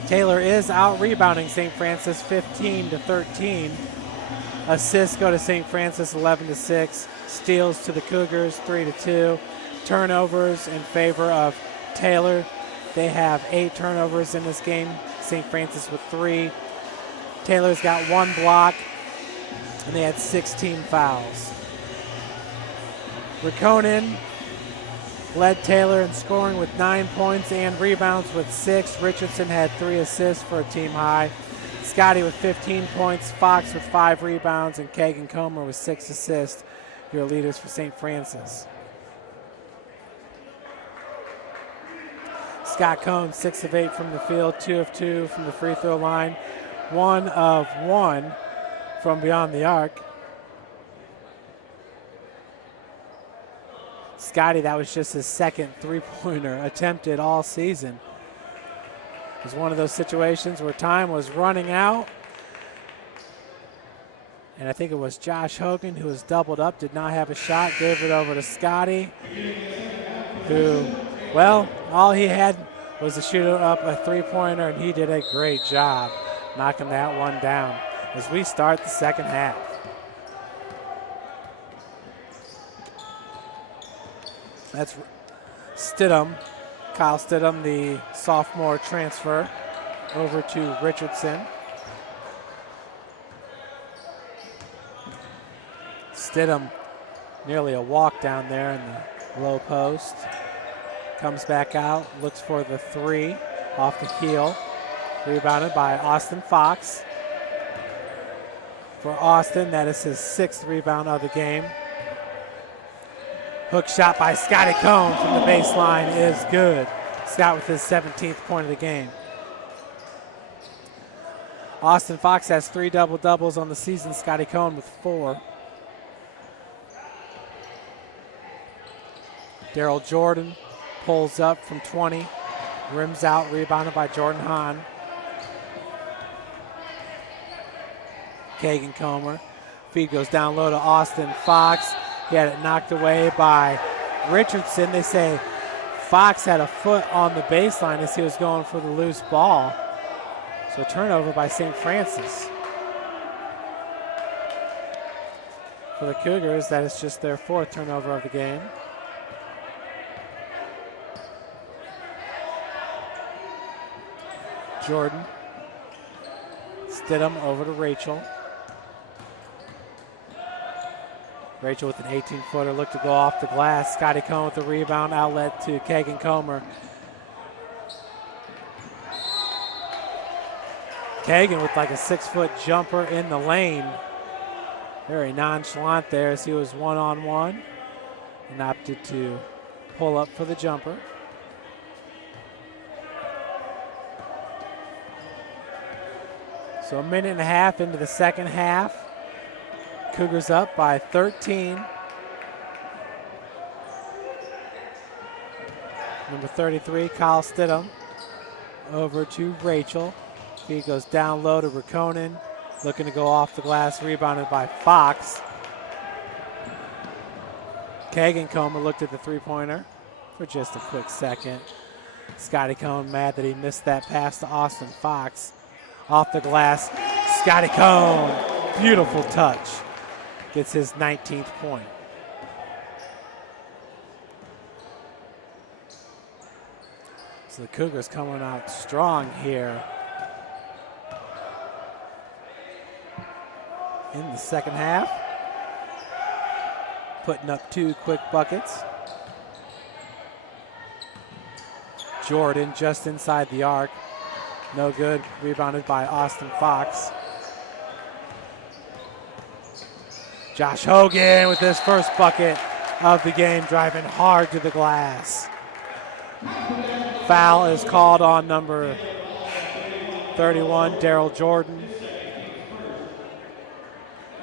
Taylor is out rebounding St. Francis 15-13. Assists go to St. Francis 11-6. Steals to the Cougars 3-2. Turnovers in favor of Taylor. They have 8 turnovers in this game. St. Francis with 3. Taylor's got 1 block, and they had 16 fouls. Rakonen led Taylor in scoring with 9 points and rebounds with 6. Richardson had 3 assists for a team high. Scotty with 15 points, Fox with 5 rebounds, and Kagan Comer with 6 assists, your leaders for St. Francis. Scott Cohn, 6 of 8 from the field, 2 of 2 from the free throw line, 1 of 1 from beyond the arc. Scotty, that was just his second three-pointer attempted all season. It was one of those situations where time was running out. And I think it was Josh Hogan who was doubled up, did not have a shot, gave it over to Scotty, who, well, all he had was to shoot up a three-pointer, and he did a great job knocking that one down as we start the second half. Stidham, Kyle Stidham, the sophomore transfer, over to Richardson. Stidham, nearly a walk down there in the low post. Comes back out, looks for the three off the heel. Rebounded by Austin Fox. For Austin, that is his 6th rebound of the game. Hook shot by Scotty Cohn from the baseline is good. Scott with his 17th point of the game. Austin Fox has 3 double-doubles on the season. Scotty Cohn with 4. Daryl Jordan pulls up from 20. Rims out, rebounded by Jordan Hahn. Kagan Comer. Feed goes down low to Austin Fox. He had it knocked away by Richardson. They say Fox had a foot on the baseline as he was going for the loose ball. So turnover by St. Francis. For the Cougars, that is just their 4th turnover of the game. Jordan. Stidham over to Rachel. Rachel with an 18-footer, look to go off the glass. Scotty Cohn with the rebound, outlet to Kagan Comer. Kagan with like a 6-foot jumper in the lane. Very nonchalant there as he was one-on-one and opted to pull up for the jumper. So a minute and a half into the second half. Cougars up by 13. Number 33, Kyle Stidham, over to Rachel. He goes down low to Rakonen, looking to go off the glass, rebounded by Fox. Kagan Comer looked at the three-pointer for just a quick second. Scotty Cohn mad that he missed that pass to Austin Fox. Off the glass, Scotty Cohn, beautiful touch. Gets his 19th point. So the Cougars coming out strong here in the second half. Putting up 2 quick buckets. Jordan just inside the arc. No good, rebounded by Austin Fox. Josh Hogan with his first bucket of the game, driving hard to the glass. Foul is called on number 31, Daryl Jordan.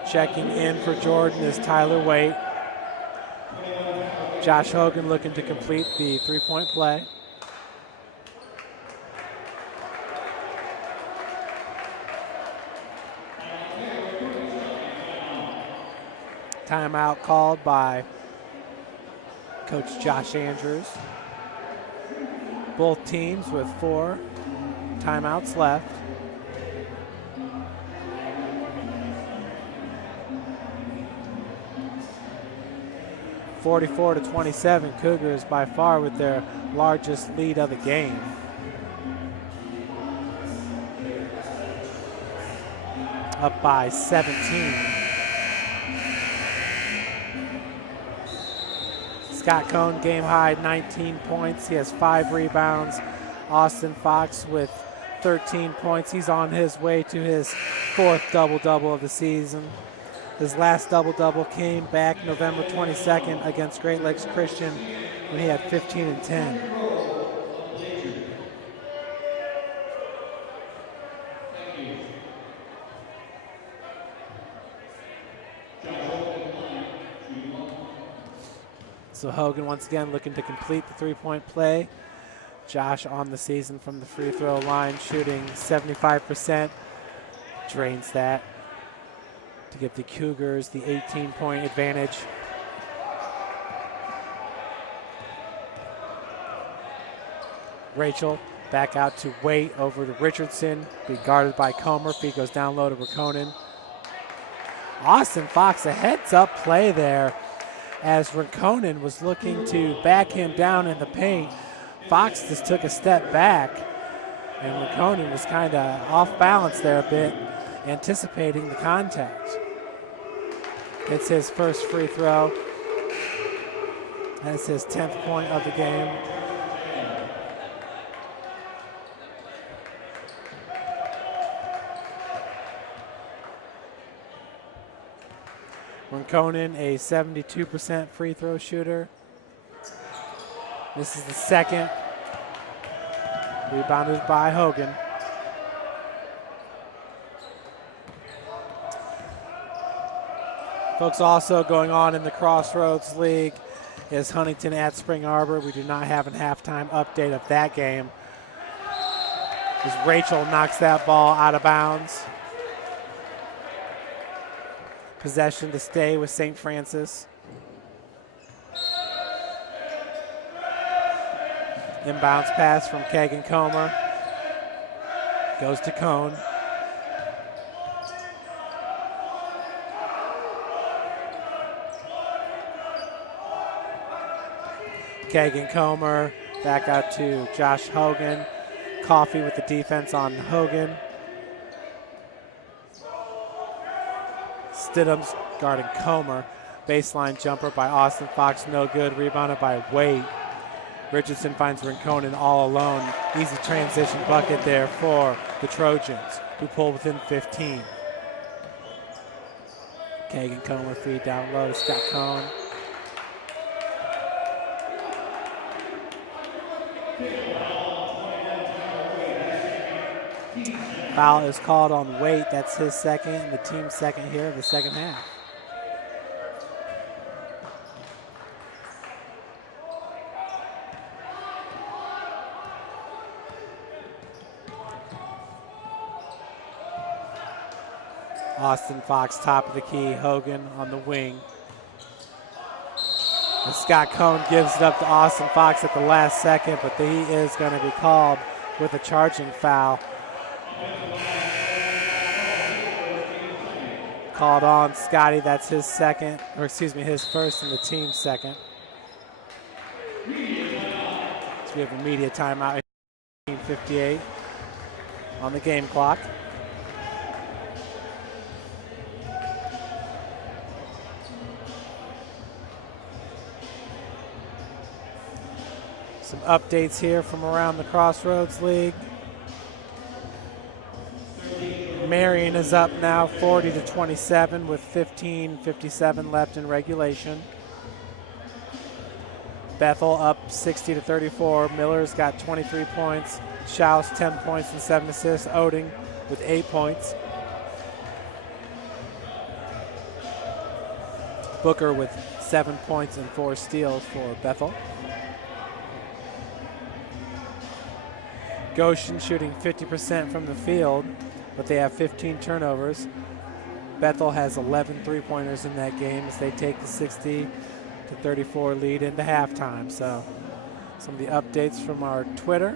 Checking in for Jordan is Tyler Waite. Josh Hogan looking to complete the 3-point play. Timeout called by Coach Josh Andrews. Both teams with 4 timeouts left. (44-27), Cougars by far with their largest lead of the game. Up by 17. Scott Cohn, game high, 19 points. He has 5 rebounds. Austin Fox with 13 points. He's on his way to his 4th double-double of the season. His last double-double came back November 22nd against Great Lakes Christian when he had 15 and 10. So Hogan once again looking to complete the 3-point play. Josh on the season from the free throw line, shooting 75%. Drains that to give the Cougars the 18-point advantage. Rachel back out to Waite, over to Richardson. Be guarded by Comer. Feed goes down low to Rakonen. Austin Fox, a heads-up play there. as Rinconen was looking to back him down in the paint. Fox just took a step back, and Rinconen was kind of off balance there a bit, anticipating the contact. It's his first free throw. That's his 10th point of the game. Rinconen, a 72% free throw shooter. This is the second. Rebounded by Hogan. Folks, also going on in the Crossroads League is Huntington at Spring Arbor. We do not have a halftime update of that game, as Rachel knocks that ball out of bounds. Possession to stay with St. Francis. Inbounds pass from Kagan Comer. Goes to Cone. Kagan Comer back out to Josh Hogan. Coffee with the defense on Hogan. Stidham's guarding Comer. Baseline jumper by Austin Fox, no good. Rebounded by Waite. Richardson finds Rinconen all alone. Easy transition bucket there for the Trojans, who pull within 15. Kagan Comer feed down low to Scott Cone. Foul is called on Waite. That's his second and the team's second here of the second half. Austin Fox, top of the key. Hogan on the wing. And Scott Cone gives it up to Austin Fox at the last second, but he is going to be called with a charging foul. Called on Scotty. That's his second, or excuse me, his first and the team's second. So we have a media timeout. 58 on the game clock. Some updates here from around the Crossroads League. Marion is up now 40-27 with 15:57 left in regulation. Bethel up 60-34. Miller's got 23 points. Schaus 10 points and 7 assists. Oding with 8 points. Booker with 7 points and 4 steals for Bethel. Goshen shooting 50% from the field, but they have 15 turnovers. Bethel has 11 three-pointers in that game as they take the 60-34 lead into halftime. So some of the updates from our Twitter.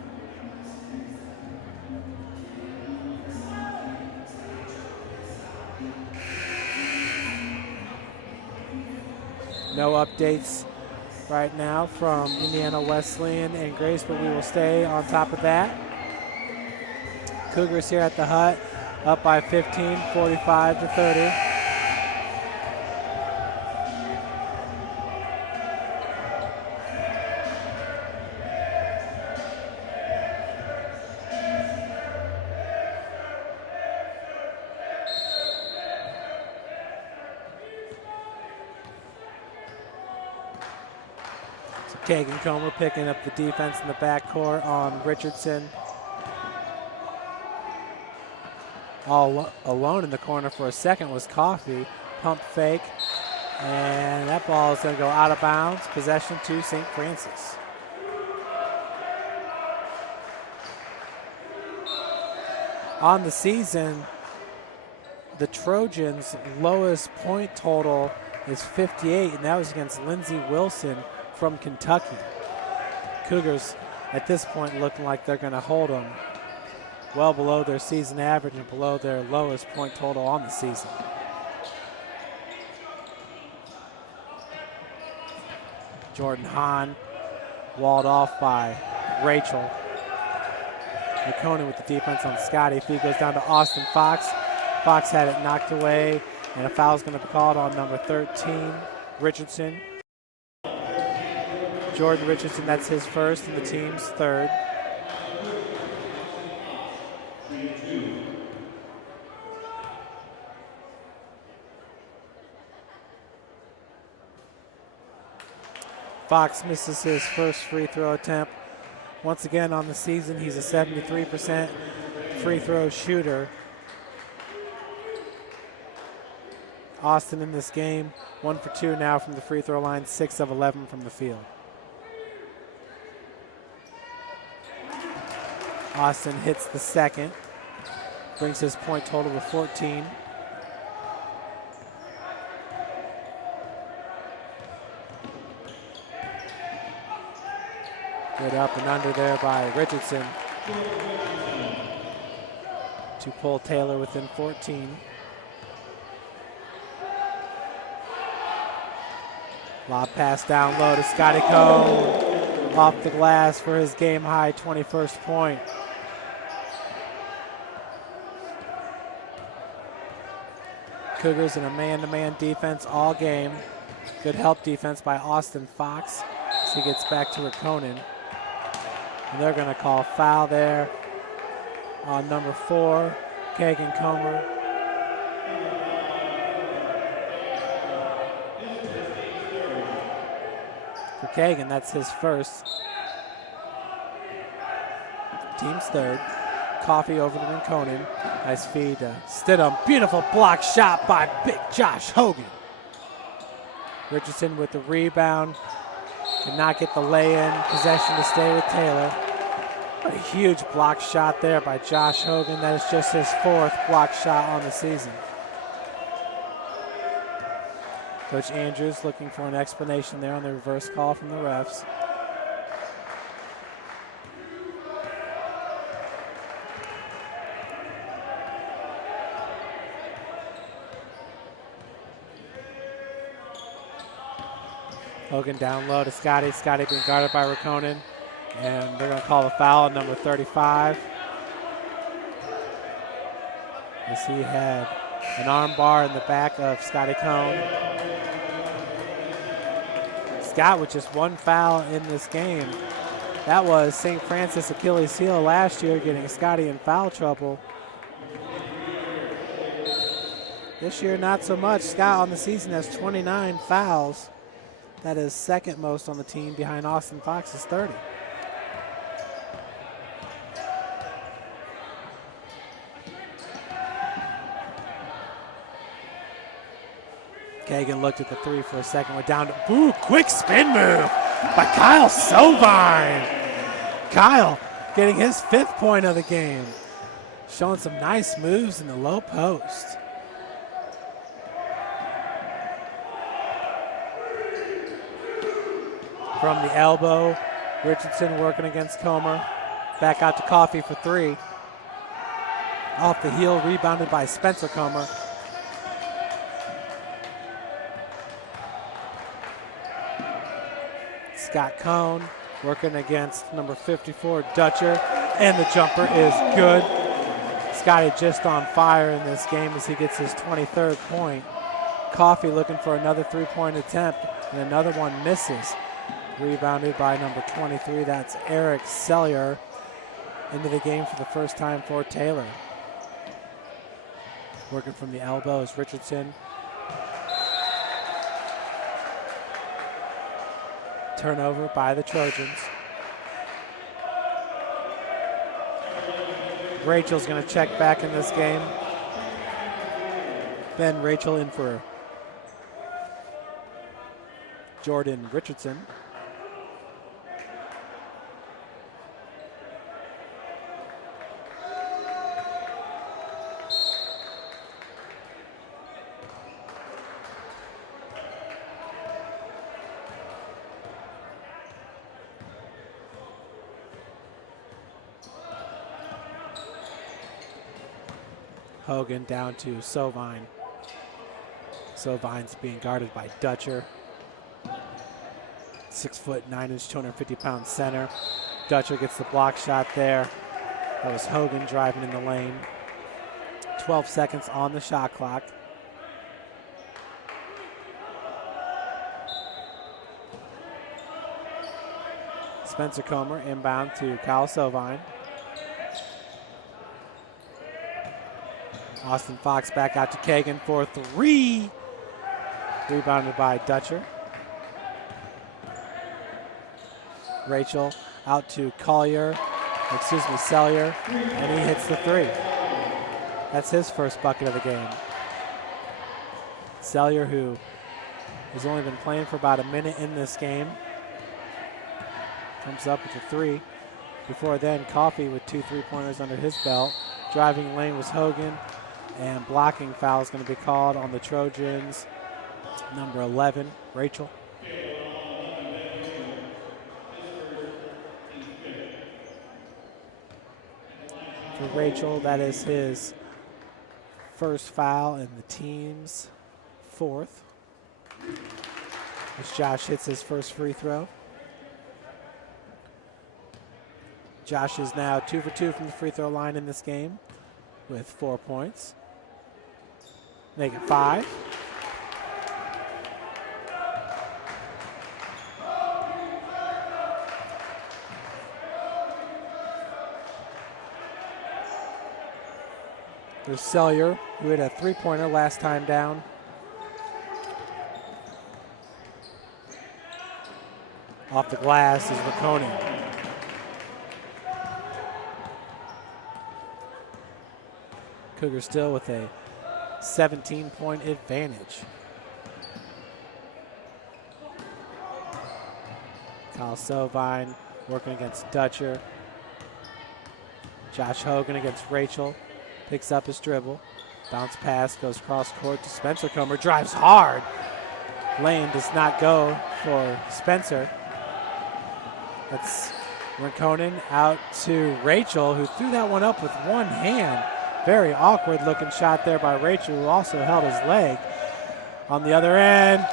No updates right now from Indiana Wesleyan and Grace, but we will stay on top of that. Cougars here at the Hut, up by 15, 45-30. So Kagan Comer picking up the defense in the backcourt on Richardson. All alone in the corner for a second was Coffee. Pump fake. And that ball is going to go out of bounds. Possession to St. Francis. On the season, the Trojans' lowest point total is 58, and that was against Lindsey Wilson from Kentucky. Cougars at this point looking like they're going to hold them well below their season average and below their lowest point total on the season. Jordan Hahn walled off by Rachel. McConan with the defense on Scotty. Feed goes down to Austin Fox. Fox had it knocked away, and a foul is going to be called on number 13, Richardson. Jordan Richardson, that's his first and the team's third. Fox misses his first free throw attempt. Once again on the season, he's a 73% free throw shooter. Austin in this game, 1 for 2 now from the free throw line, 6 of 11 from the field. Austin hits the second, brings his point total to 14. Good up and under there by Richardson to pull Taylor within 14. Lob pass down low to Scotty Cone. Off the glass for his game high 21st point. Cougars in a man-to-man defense all game. Good help defense by Austin Fox as he gets back to Reconin. And they're going to call foul there on number 4, Kagan Comer. For Kagan, that's his first. Team's third. Coffee over to Rinconen. Nice feed to Stidham. Beautiful block shot by big Josh Hogan. Richardson with the rebound. Cannot get the lay-in. Possession to stay with Taylor. What a huge block shot there by Josh Hogan. That is just his 4th block shot on the season. Coach Andrews looking for an explanation there on the reverse call from the refs. Hogan down low to Scotty. Scotty being guarded by Rinconen. And they're going to call a foul on number 35. As he had an arm bar in the back of Scotty Cone. Scott with just 1 foul in this game. That was St. Francis Achilles heel last year, getting Scotty in foul trouble. This year, not so much. Scott on the season has 29 fouls. That is 2nd most on the team behind Austin Fox's 30. Kagan looked at the 3 for a second, went down to, ooh, quick spin move by Kyle Sovine. Kyle getting his 5th point of the game. Showing some nice moves in the low post. From the elbow, Richardson working against Comer. Back out to Coffee for 3. Off the heel, rebounded by Spencer Comer. Scott Cone working against number 54, Dutcher, and the jumper is good. Scotty just on fire in this game as he gets his 23rd point. Coffee looking for another 3-point attempt, and another one misses. Rebounded by number 23, that's Eric Sellier, into the game for the first time for Taylor. Working from the elbow is Richardson. Turnover by the Trojans. Rachel's going to check back in this game. Ben Rachel in for Jordan Richardson. Hogan down to Sovine. Sovine's being guarded by Dutcher. 6'9", 250-pound center. Dutcher gets the block shot there. That was Hogan driving in the lane. 12 seconds on the shot clock. Spencer Comer inbound to Kyle Sovine. Austin Fox back out to Kagan for 3. Rebounded by Dutcher. Rachel out to Sellier, and he hits the 3. That's his first bucket of the game. Sellier, who has only been playing for about a minute in this game, comes up with a 3. Before then, Coffey with 2 3-pointers under his belt. Driving lane was Hogan, and blocking foul is going to be called on the Trojans. Number 11, Rachel. For Rachel, that is his first foul and the team's 4th. As Josh hits his first free throw. Josh is now 2 for 2 from the free throw line in this game with 4 points. Make it 5. There's Sellier, who had a 3-pointer last time down. Off the glass is McConan. Cougars still with a 17-point advantage. Kyle Sovine working against Dutcher. Josh Hogan against Rachel. Picks up his dribble. Bounce pass goes cross court to Spencer Comer. Drives hard. Lane does not go for Spencer. That's Rinconen out to Rachel, who threw that one up with one hand. Very awkward looking shot there by Rachel, who also held his leg. On the other end,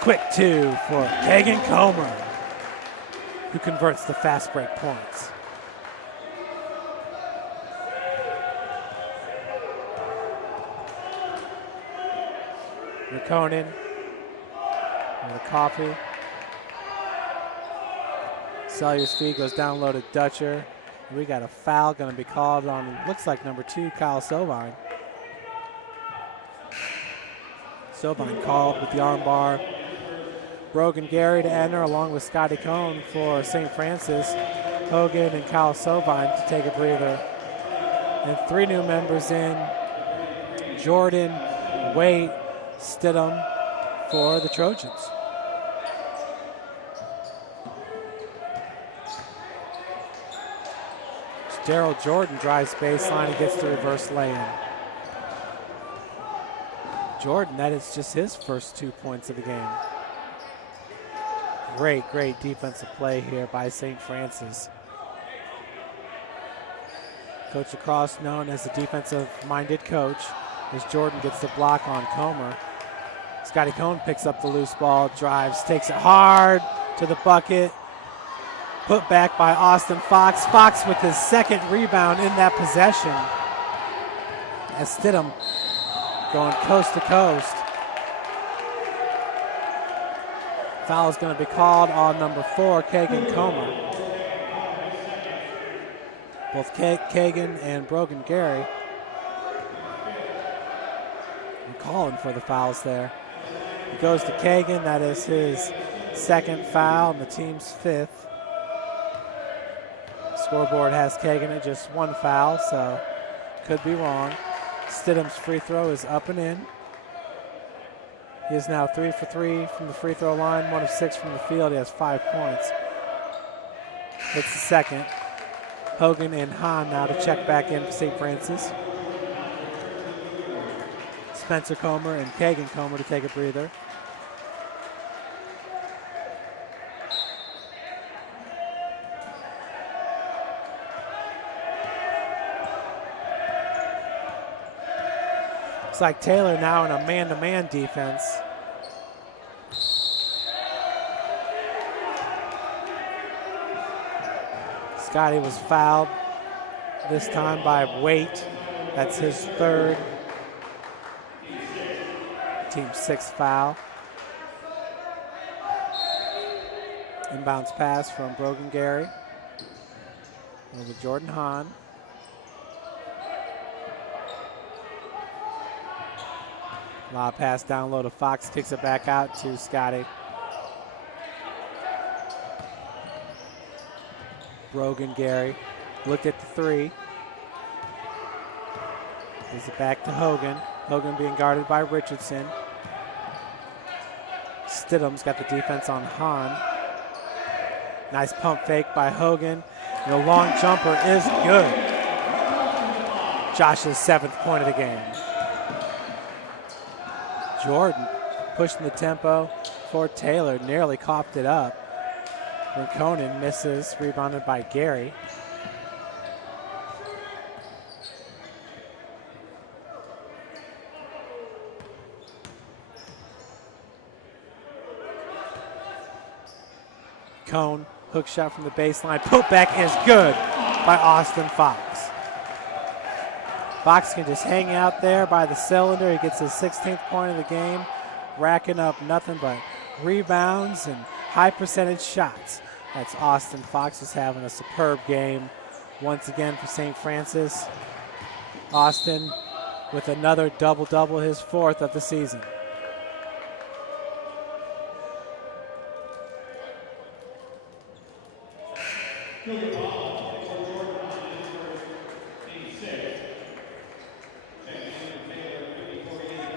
quick 2 for Kagan Comer, who converts the fast break points. Rinconen on the Coffey. Sellier's feed goes down low to Dutcher. We got a foul going to be called on, looks like number 2, Kyle Sovine. Sovine called with the arm bar. Brogan Gary to enter along with Scotty Cohn for St. Francis. Hogan and Kyle Sovine to take a breather. And 3 new members in. Jordan, Waite, Stidham for the Trojans. Daryl Jordan drives baseline and gets the reverse lay-in. Jordan, that is just his first 2 points of the game. Great defensive play here by St. Francis. Coach Lacrosse known as the defensive-minded coach, as Jordan gets the block on Comer. Scotty Cohn picks up the loose ball, drives, takes it hard to the bucket. Put back by Austin Fox. Fox with his 2nd rebound in that possession. As Stidham going coast to coast. Foul is going to be called on number 4, Kagan Comer. Both Kagan and Brogan Gary are calling for the fouls there. It goes to Kagan. That is his 2nd foul and the team's 5th. Scoreboard has Kagan at just 1 foul, so could be wrong. Stidham's free throw is up and in. He is now 3 for 3 from the free throw line, 1 of 6 from the field. He has 5 points. Hits the 2nd. Hogan and Hahn now to check back in for St. Francis. Spencer Comer and Kagan Comer to take a breather. Looks like Taylor now in a man-to-man defense. Scotty was fouled this time by Waite. That's his third. Team 6th foul. Inbounds pass from Brogan Gary over Jordan Hahn. Lob pass down low to Fox, kicks it back out to Scotty. Brogan Gary looked at the three. Gives it back to Hogan. Hogan being guarded by Richardson. Stidham's got the defense on Hahn. Nice pump fake by Hogan. And the long jumper is good. Josh's 7th point of the game. Jordan pushing the tempo for Taylor, nearly coughed it up. When Conan misses, rebounded by Gary. Cone, hook shot from the baseline. Putback is good by Austin Fox. Fox can just hang out there by the cylinder. He gets his 16th point of the game, racking up nothing but rebounds and high percentage shots. That's Austin Fox, is having a superb game once again for St. Francis. Austin with another double-double, his 4th of the season.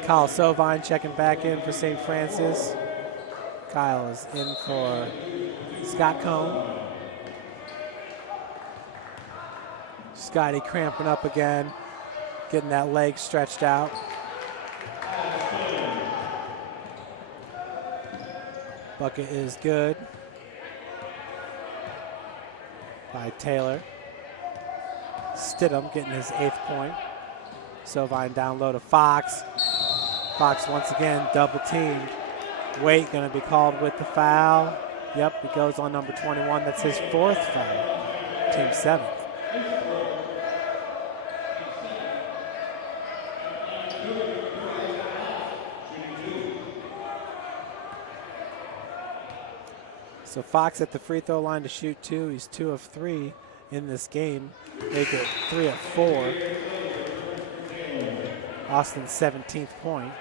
Kyle Sovine checking back in for St. Francis. Kyle is in for Scott Cone. Scotty cramping up again, getting that leg stretched out. Bucket is good by Taylor. Stidham getting his 8th point. Sovine down low to Fox. Fox once again double teamed. Waite going to be called with the foul. Yep, he goes on number 21. That's his 4th foul. Team 7th. So Fox at the free throw line to shoot 2. He's 2 of 3 in this game. Make it 3 of 4. Austin's 17th point.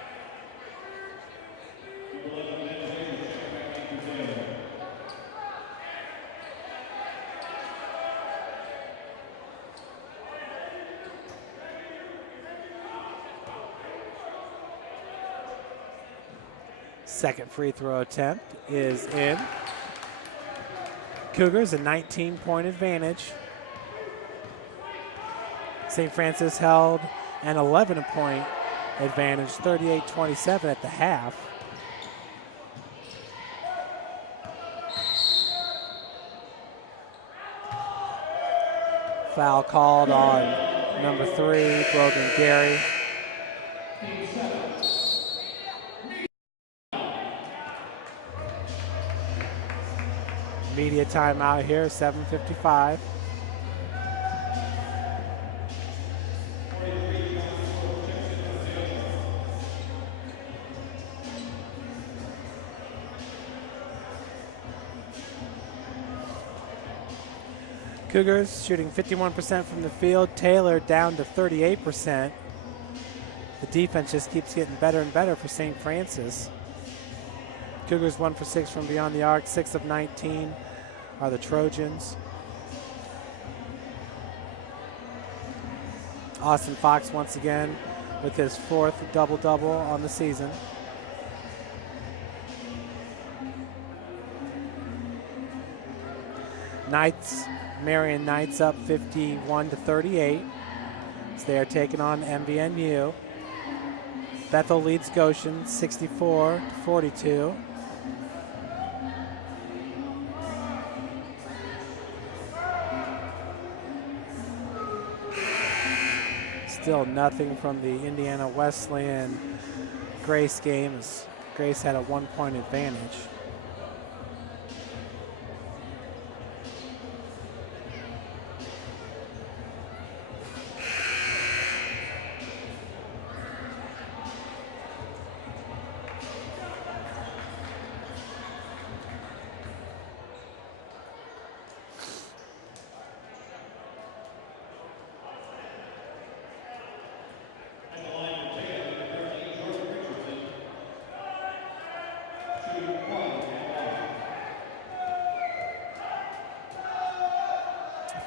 Second free throw attempt is in. Cougars a 19-point advantage. St. Francis held an 11-point advantage, 38-27 at the half. Foul called on number 3, Brogan Gary. Media timeout here, 7:55. Cougars shooting 51% from the field. Taylor down to 38%. The defense just keeps getting better and better for St. Francis. Cougars 1 for 6 from beyond the arc. 6 of 19 are the Trojans. Austin Fox once again with his 4th double-double on the season. Knights, Marion Knights up 51-38. So they are taking on MVNU. Bethel leads Goshen 64-42. Still nothing from the Indiana Wesleyan Grace game, as Grace had a 1-point advantage.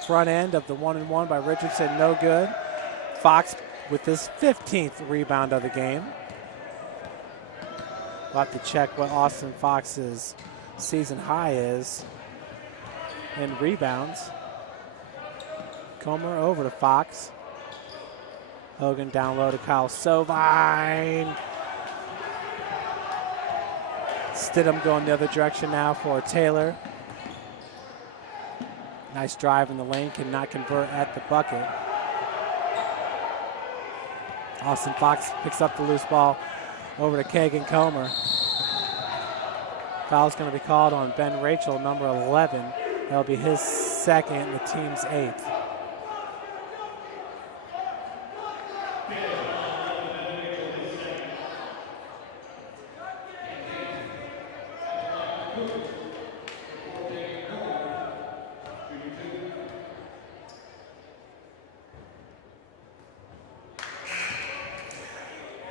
front end of the 1-and-1 by Richardson, no good. Fox with his 15th rebound of the game. We'll have to check what Austin Fox's season high is in rebounds. Comer over to Fox. Hogan down low to Kyle Sovine. Stidham going the other direction now for Taylor. Nice drive in the lane, cannot convert at the bucket. Austin Fox picks up the loose ball over to Kagan Comer. Foul's going to be called on Ben Rachel, number 11. That'll be his second and the team's 8th.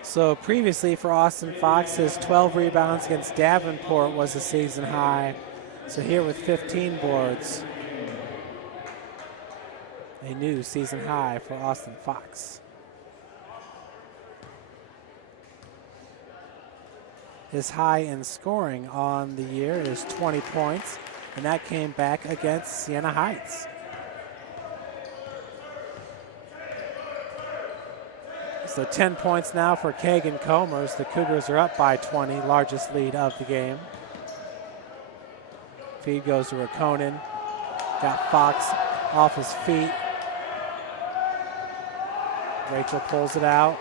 So previously for Austin Fox, his 12 rebounds against Davenport was a season high. So here with 15 boards, a new season high for Austin Fox. His high in scoring on the year is 20 points, and that came back against Siena Heights. So 10 points now for Kagan Comers. The Cougars are up by 20, largest lead of the game. Feed goes to Rakonen. Got Fox off his feet. Rachel pulls it out.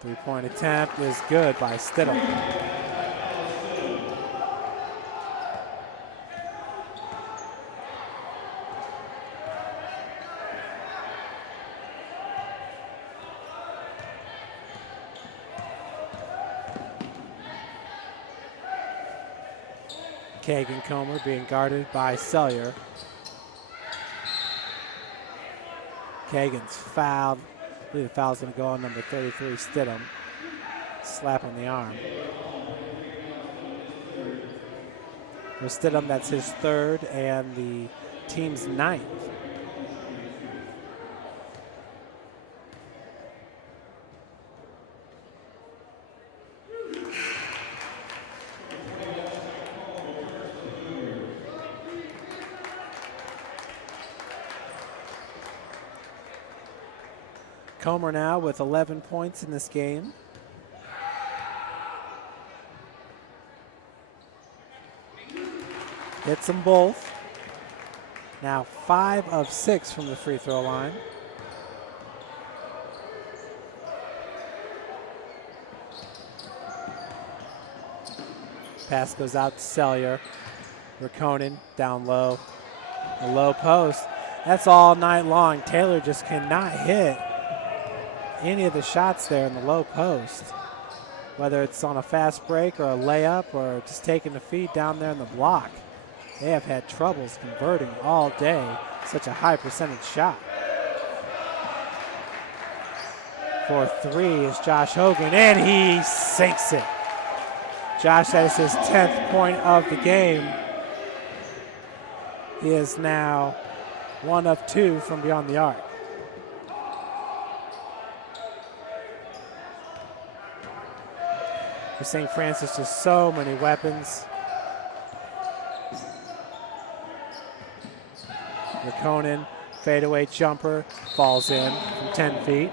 Three-point attempt is good by Stidham. Kagan Comer being guarded by Sellier. Kagan's fouled. I believe the foul's going to go on number 33, Stidham. Slap on the arm. For Stidham, that's his 3rd and the team's 9th. Comer now with 11 points in this game. Hits them both. Now 5 of 6 from the free throw line. Pass goes out to Sellier. Rakonen down low. A low post. That's all night long. Taylor just cannot hit any of the shots there in the low post, whether it's on a fast break or a layup or just taking the feed down there in the block. They have had troubles converting all day. Such a high percentage shot. For 3 is Josh Hogan, and he sinks it. Josh, that is his 10th point of the game. He is now 1 of 2 from beyond the arc. For St. Francis, just so many weapons. Rakonen, fadeaway jumper, falls in from 10 feet.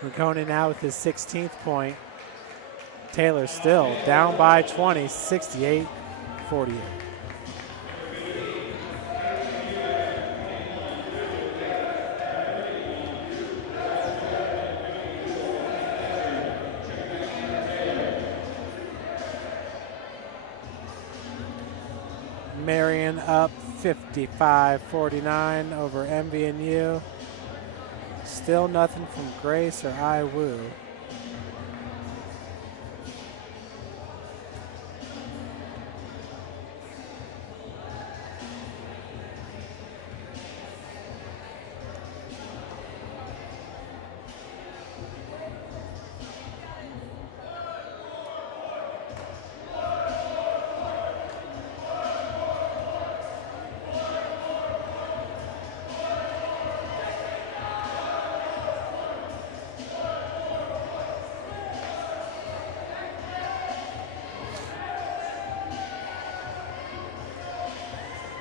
Rakonen now with his 16th point. Taylor still down by 20, 68-48. Marion up 55-49 over MVNU. Still nothing from Grace or IWU.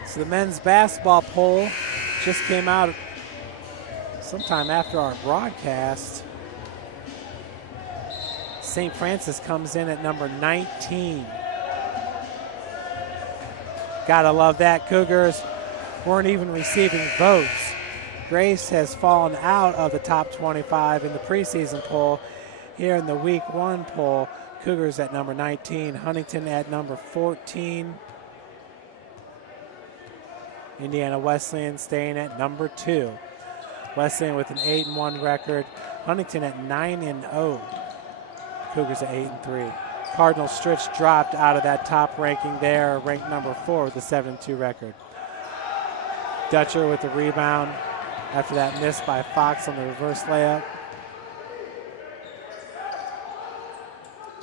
So the men's basketball poll just came out sometime after our broadcast. St. Francis comes in at number 19. Gotta love that. Cougars weren't even receiving votes. Grace has fallen out of the top 25 in the preseason poll. Here in the week 1 poll, Cougars at number 19, Huntington at number 14. Indiana Wesleyan staying at number 2. Wesleyan with an 8-1 record. Huntington at 9-0. Cougars at 8-3. Cardinal Stritch dropped out of that top ranking there, ranked number 4 with a 7-2 record. Dutcher with the rebound after that miss by Fox on the reverse layup.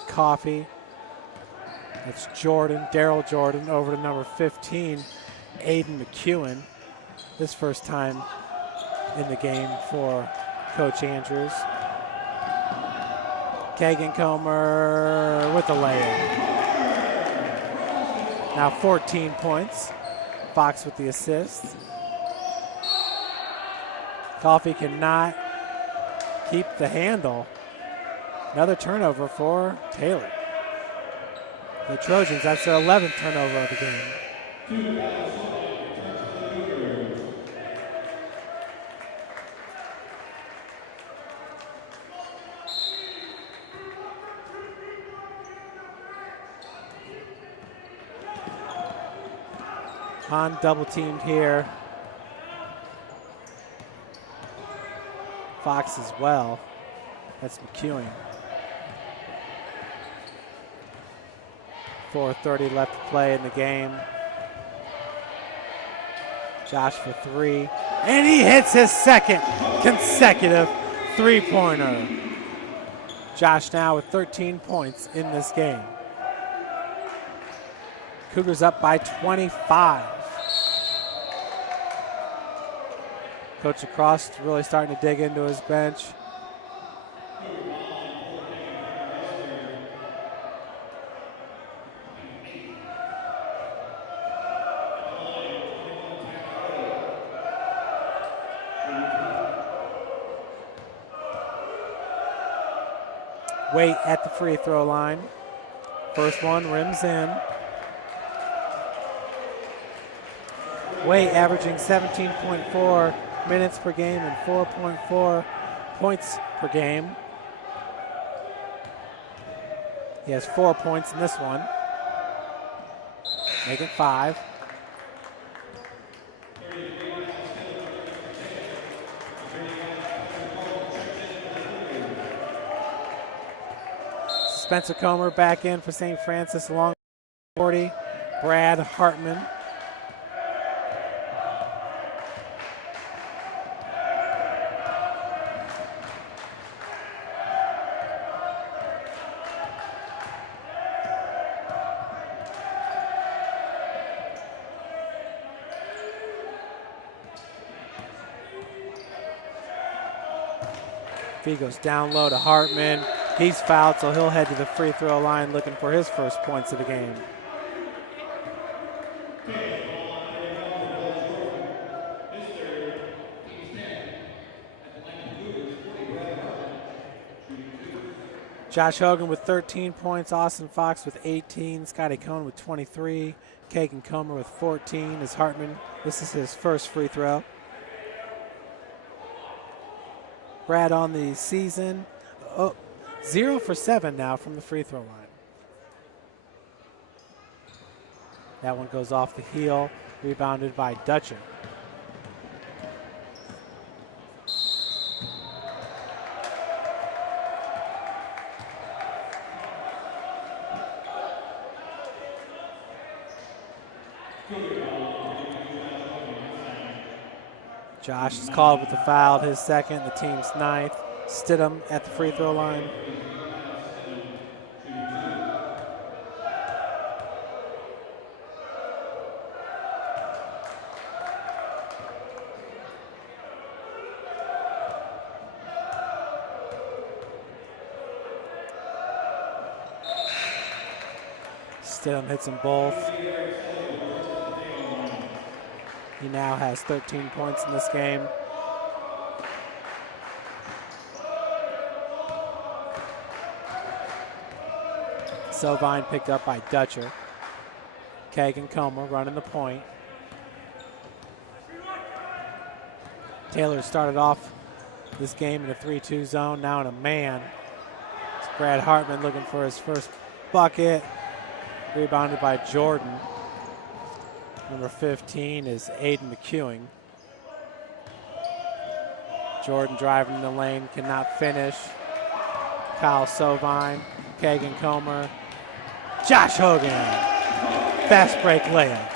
Coffee. That's Jordan, Daryl Jordan, over to number 15, Aiden McEwen. His first time in the game for Coach Andrews. Kagan Comer with the layup. Now 14 points. Fox with the assist. Coffee cannot keep the handle. Another turnover for Taylor. The Trojans, that's their 11th turnover of the game. Hahn double teamed here. Fox as well. That's McEwen. 4:30 left to play in the game. Josh for 3. And he hits his second consecutive three-pointer. Josh now with 13 points in this game. Cougars up by 25. Coach Across really starting to dig into his bench. Wait at the free throw line. First one rims in. Wait averaging 17.4 minutes per game and 4.4 points per game. He has 4 points in this one. Make it 5. Spencer Comer back in for St. Francis along with 40. Brad Hartman. He goes down low to Hartman. He's fouled, so he'll head to the free throw line looking for his first points of the game. Josh Hogan with 13 points, Austin Fox with 18, Scotty Cohn with 23, Kagan Comer with 14. As Hartman, this is his first free throw. Brad on the season, 0 for 7 now from the free throw line. That one goes off the heel, rebounded by Dutcher. Josh is called with the foul, his second, the team's 9th. Stidham at the free throw line. Stidham hits them both. He now has 13 points in this game. Sovine picked up by Dutcher. Kagan Comer running the point. Taylor started off this game in a 3-2 zone, now in a man. It's Brad Hartman looking for his first bucket. Rebounded by Jordan. Number 15 is Aiden McEwing. Jordan driving in the lane, cannot finish. Kyle Sovine, Kagan Comer. Josh Hogan, fast break layup.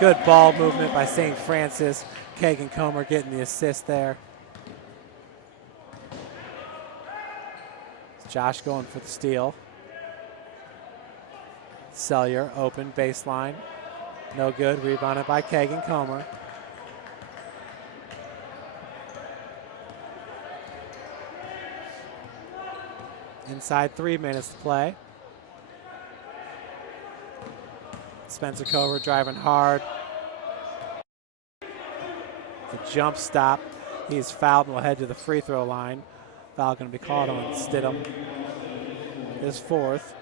Good ball movement by St. Francis. Kagan Comer getting the assist there. Josh going for the steal. Sellier, open, baseline. No good, rebounded by Kagan Comer. Inside 3 minutes to play. Spencer Cover driving hard. The jump stop. He's fouled and will head to the free throw line. Foul going to be called on Stidham. His fourth.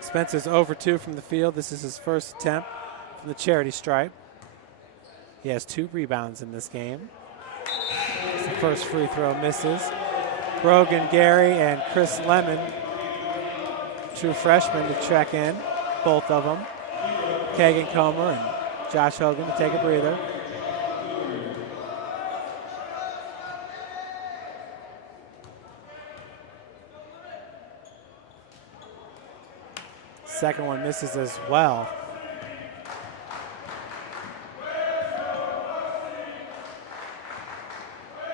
Spencer's over 2 from the field. This is his first attempt from the charity stripe. He has 2 rebounds in this game. The first free throw misses. Brogan Gary and Chris Lemon, 2 freshmen to check in, both of them. Kagan Comer and Josh Hogan to take a breather. Second one misses as well.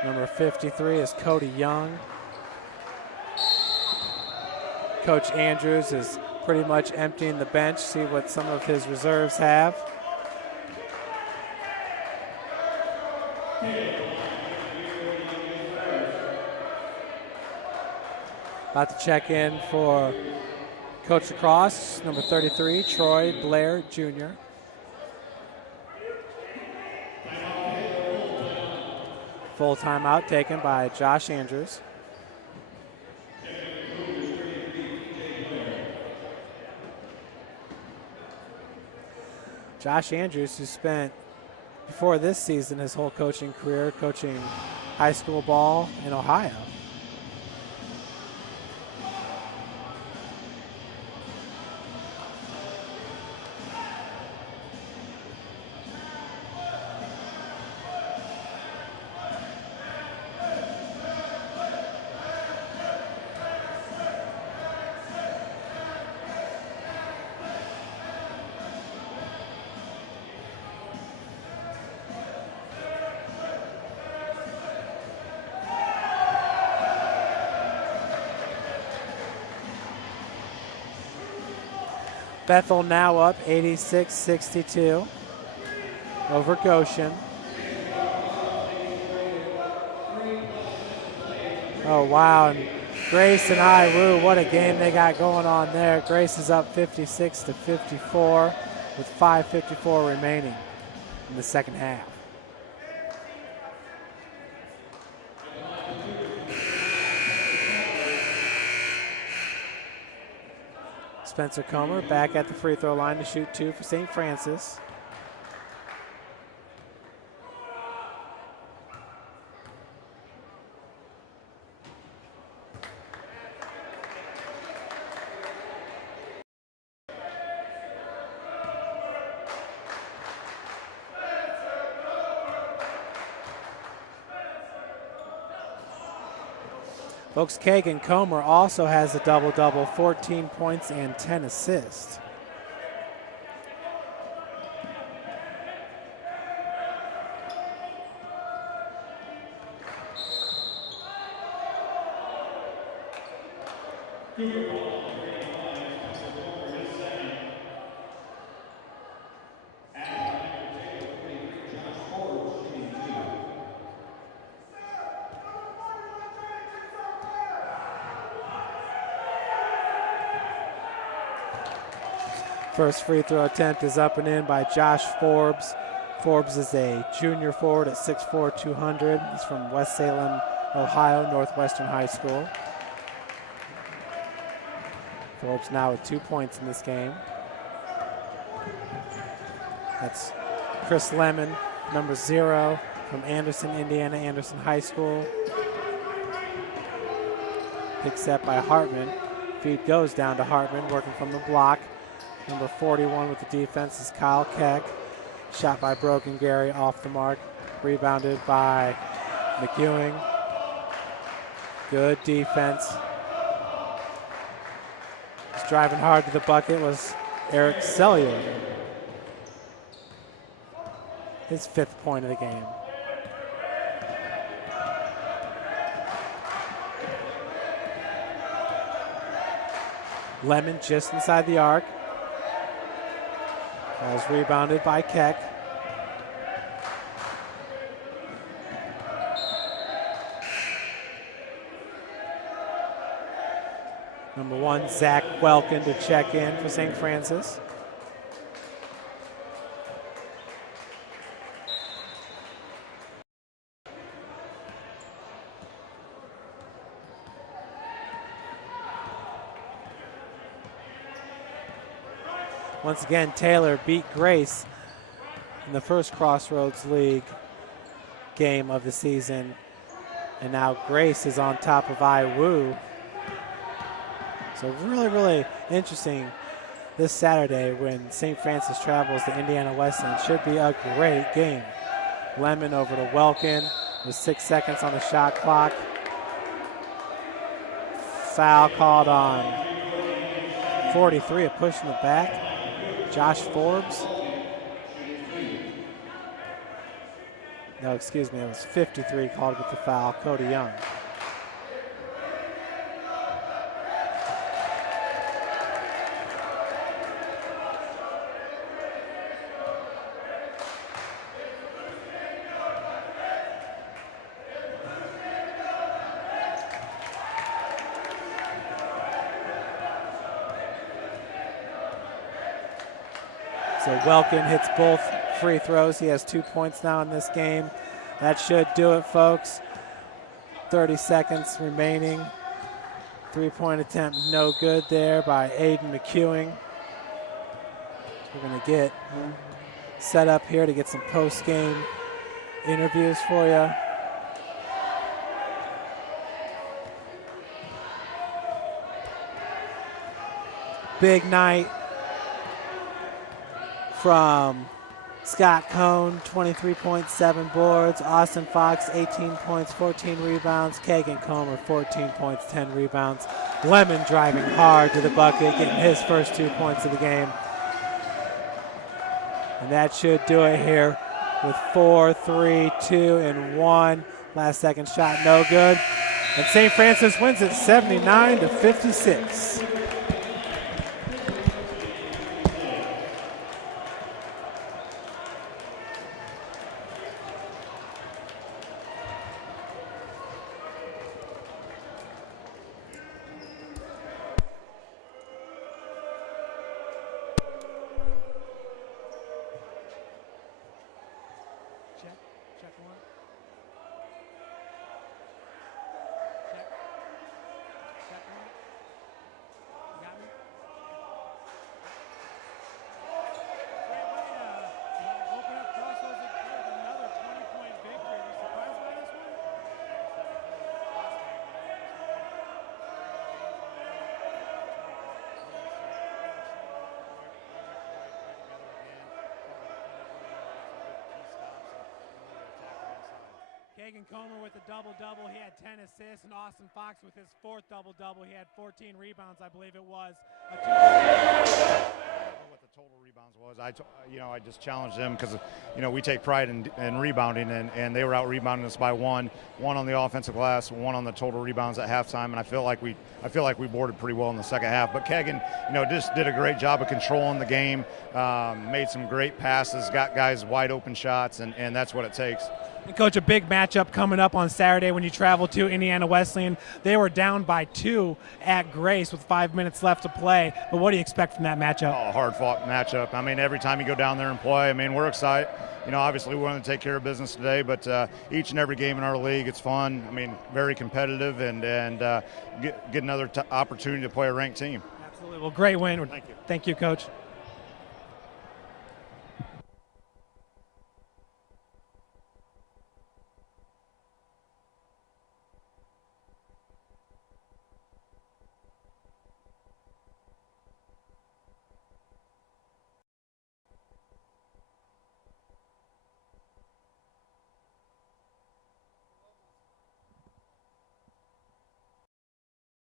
Number 53 is Cody Young. Coach Andrews is pretty much emptying the bench, see what some of his reserves have. About to check in for Coach Lacrosse, number 33, Troy Blair Jr. Full timeout taken by Josh Andrews. Josh Andrews, who spent, before this season, his whole coaching career coaching high school ball in Ohio. Bethel now up 86-62 over Goshen. Oh, wow. And Grace and Iwu, what a game they got going on there. Grace is up 56-54 with 5:54 remaining in the second half. Spencer Comer back at the free throw line to shoot 2 for St. Francis. Folks, Kagan Comer also has a double-double, 14 points and 10 assists. First free throw attempt is up and in by Josh Forbes. Forbes is a junior forward at 6'4", 200. He's from West Salem, Ohio, Northwestern High School. Forbes now with 2 points in this game. That's Chris Lemon, number 0, from Anderson, Indiana, Anderson High School. Pick set by Hartman. Feed goes down to Hartman, working from the block. Number 41 with the defense is Kyle Keck. Shot by Brogan Gary, off the mark. Rebounded by McEwing. Good defense. Just driving hard to the bucket was Eric Sellier. His 5th point of the game. Lemon just inside the arc. Was rebounded by Keck. Number 1, Zach Welkin to check in for St. Francis. Once again, Taylor beat Grace in the first Crossroads League game of the season. And now Grace is on top of IWU. So really, really interesting this Saturday when St. Francis travels to Indiana Wesleyan. Should be a great game. Lemon over to Welkin with 6 seconds on the shot clock. Foul called on 43, a push in the back. Josh Forbes. No, excuse me, it was 53 called with the foul, Cody Young. So Welkin hits both free throws. He has 2 points now in this game. That should do it, folks. 30 seconds remaining. 3-point attempt, no good there by Aiden McEwing. We're going to get set up here to get some post-game interviews for you. Big night from Scott Cohn, 23.7 boards. Austin Fox, 18 points, 14 rebounds. Kagan Comer, 14 points, 10 rebounds. Lemon driving hard to the bucket, getting his first 2 points of the game. And that should do it here with 4, 3, 2, and 1. Last second shot, no good. And St. Francis wins it 79-56. Check one. Check one. You got me? Great way to open up Crossroads with another 20-point victory. Are you surprised by this one? Kagan Comer with a double-double. He had 10 assists, and Austin Fox with his 4th double-double. He had 14 rebounds, I believe it was. I don't know what the total rebounds was. I just challenged them because we take pride in rebounding, and they were out rebounding us by one on the offensive glass, 1 on the total rebounds at halftime, and I feel like we boarded pretty well in the second half. But Kagan, just did a great job of controlling the game, made some great passes, got guys wide open shots, and that's what it takes. And Coach, a big matchup coming up on Saturday when you travel to Indiana Wesleyan. They were down by 2 at Grace with 5 minutes left to play. But what do you expect from that matchup? Oh, hard-fought matchup. I mean, every time you go down there and play, I mean, we're excited. You know, obviously we want to take care of business today, but each and every game in our league, it's fun. I mean, very competitive, and get another opportunity to play a ranked team. Absolutely. Well, great win. Thank you. Thank you, Coach.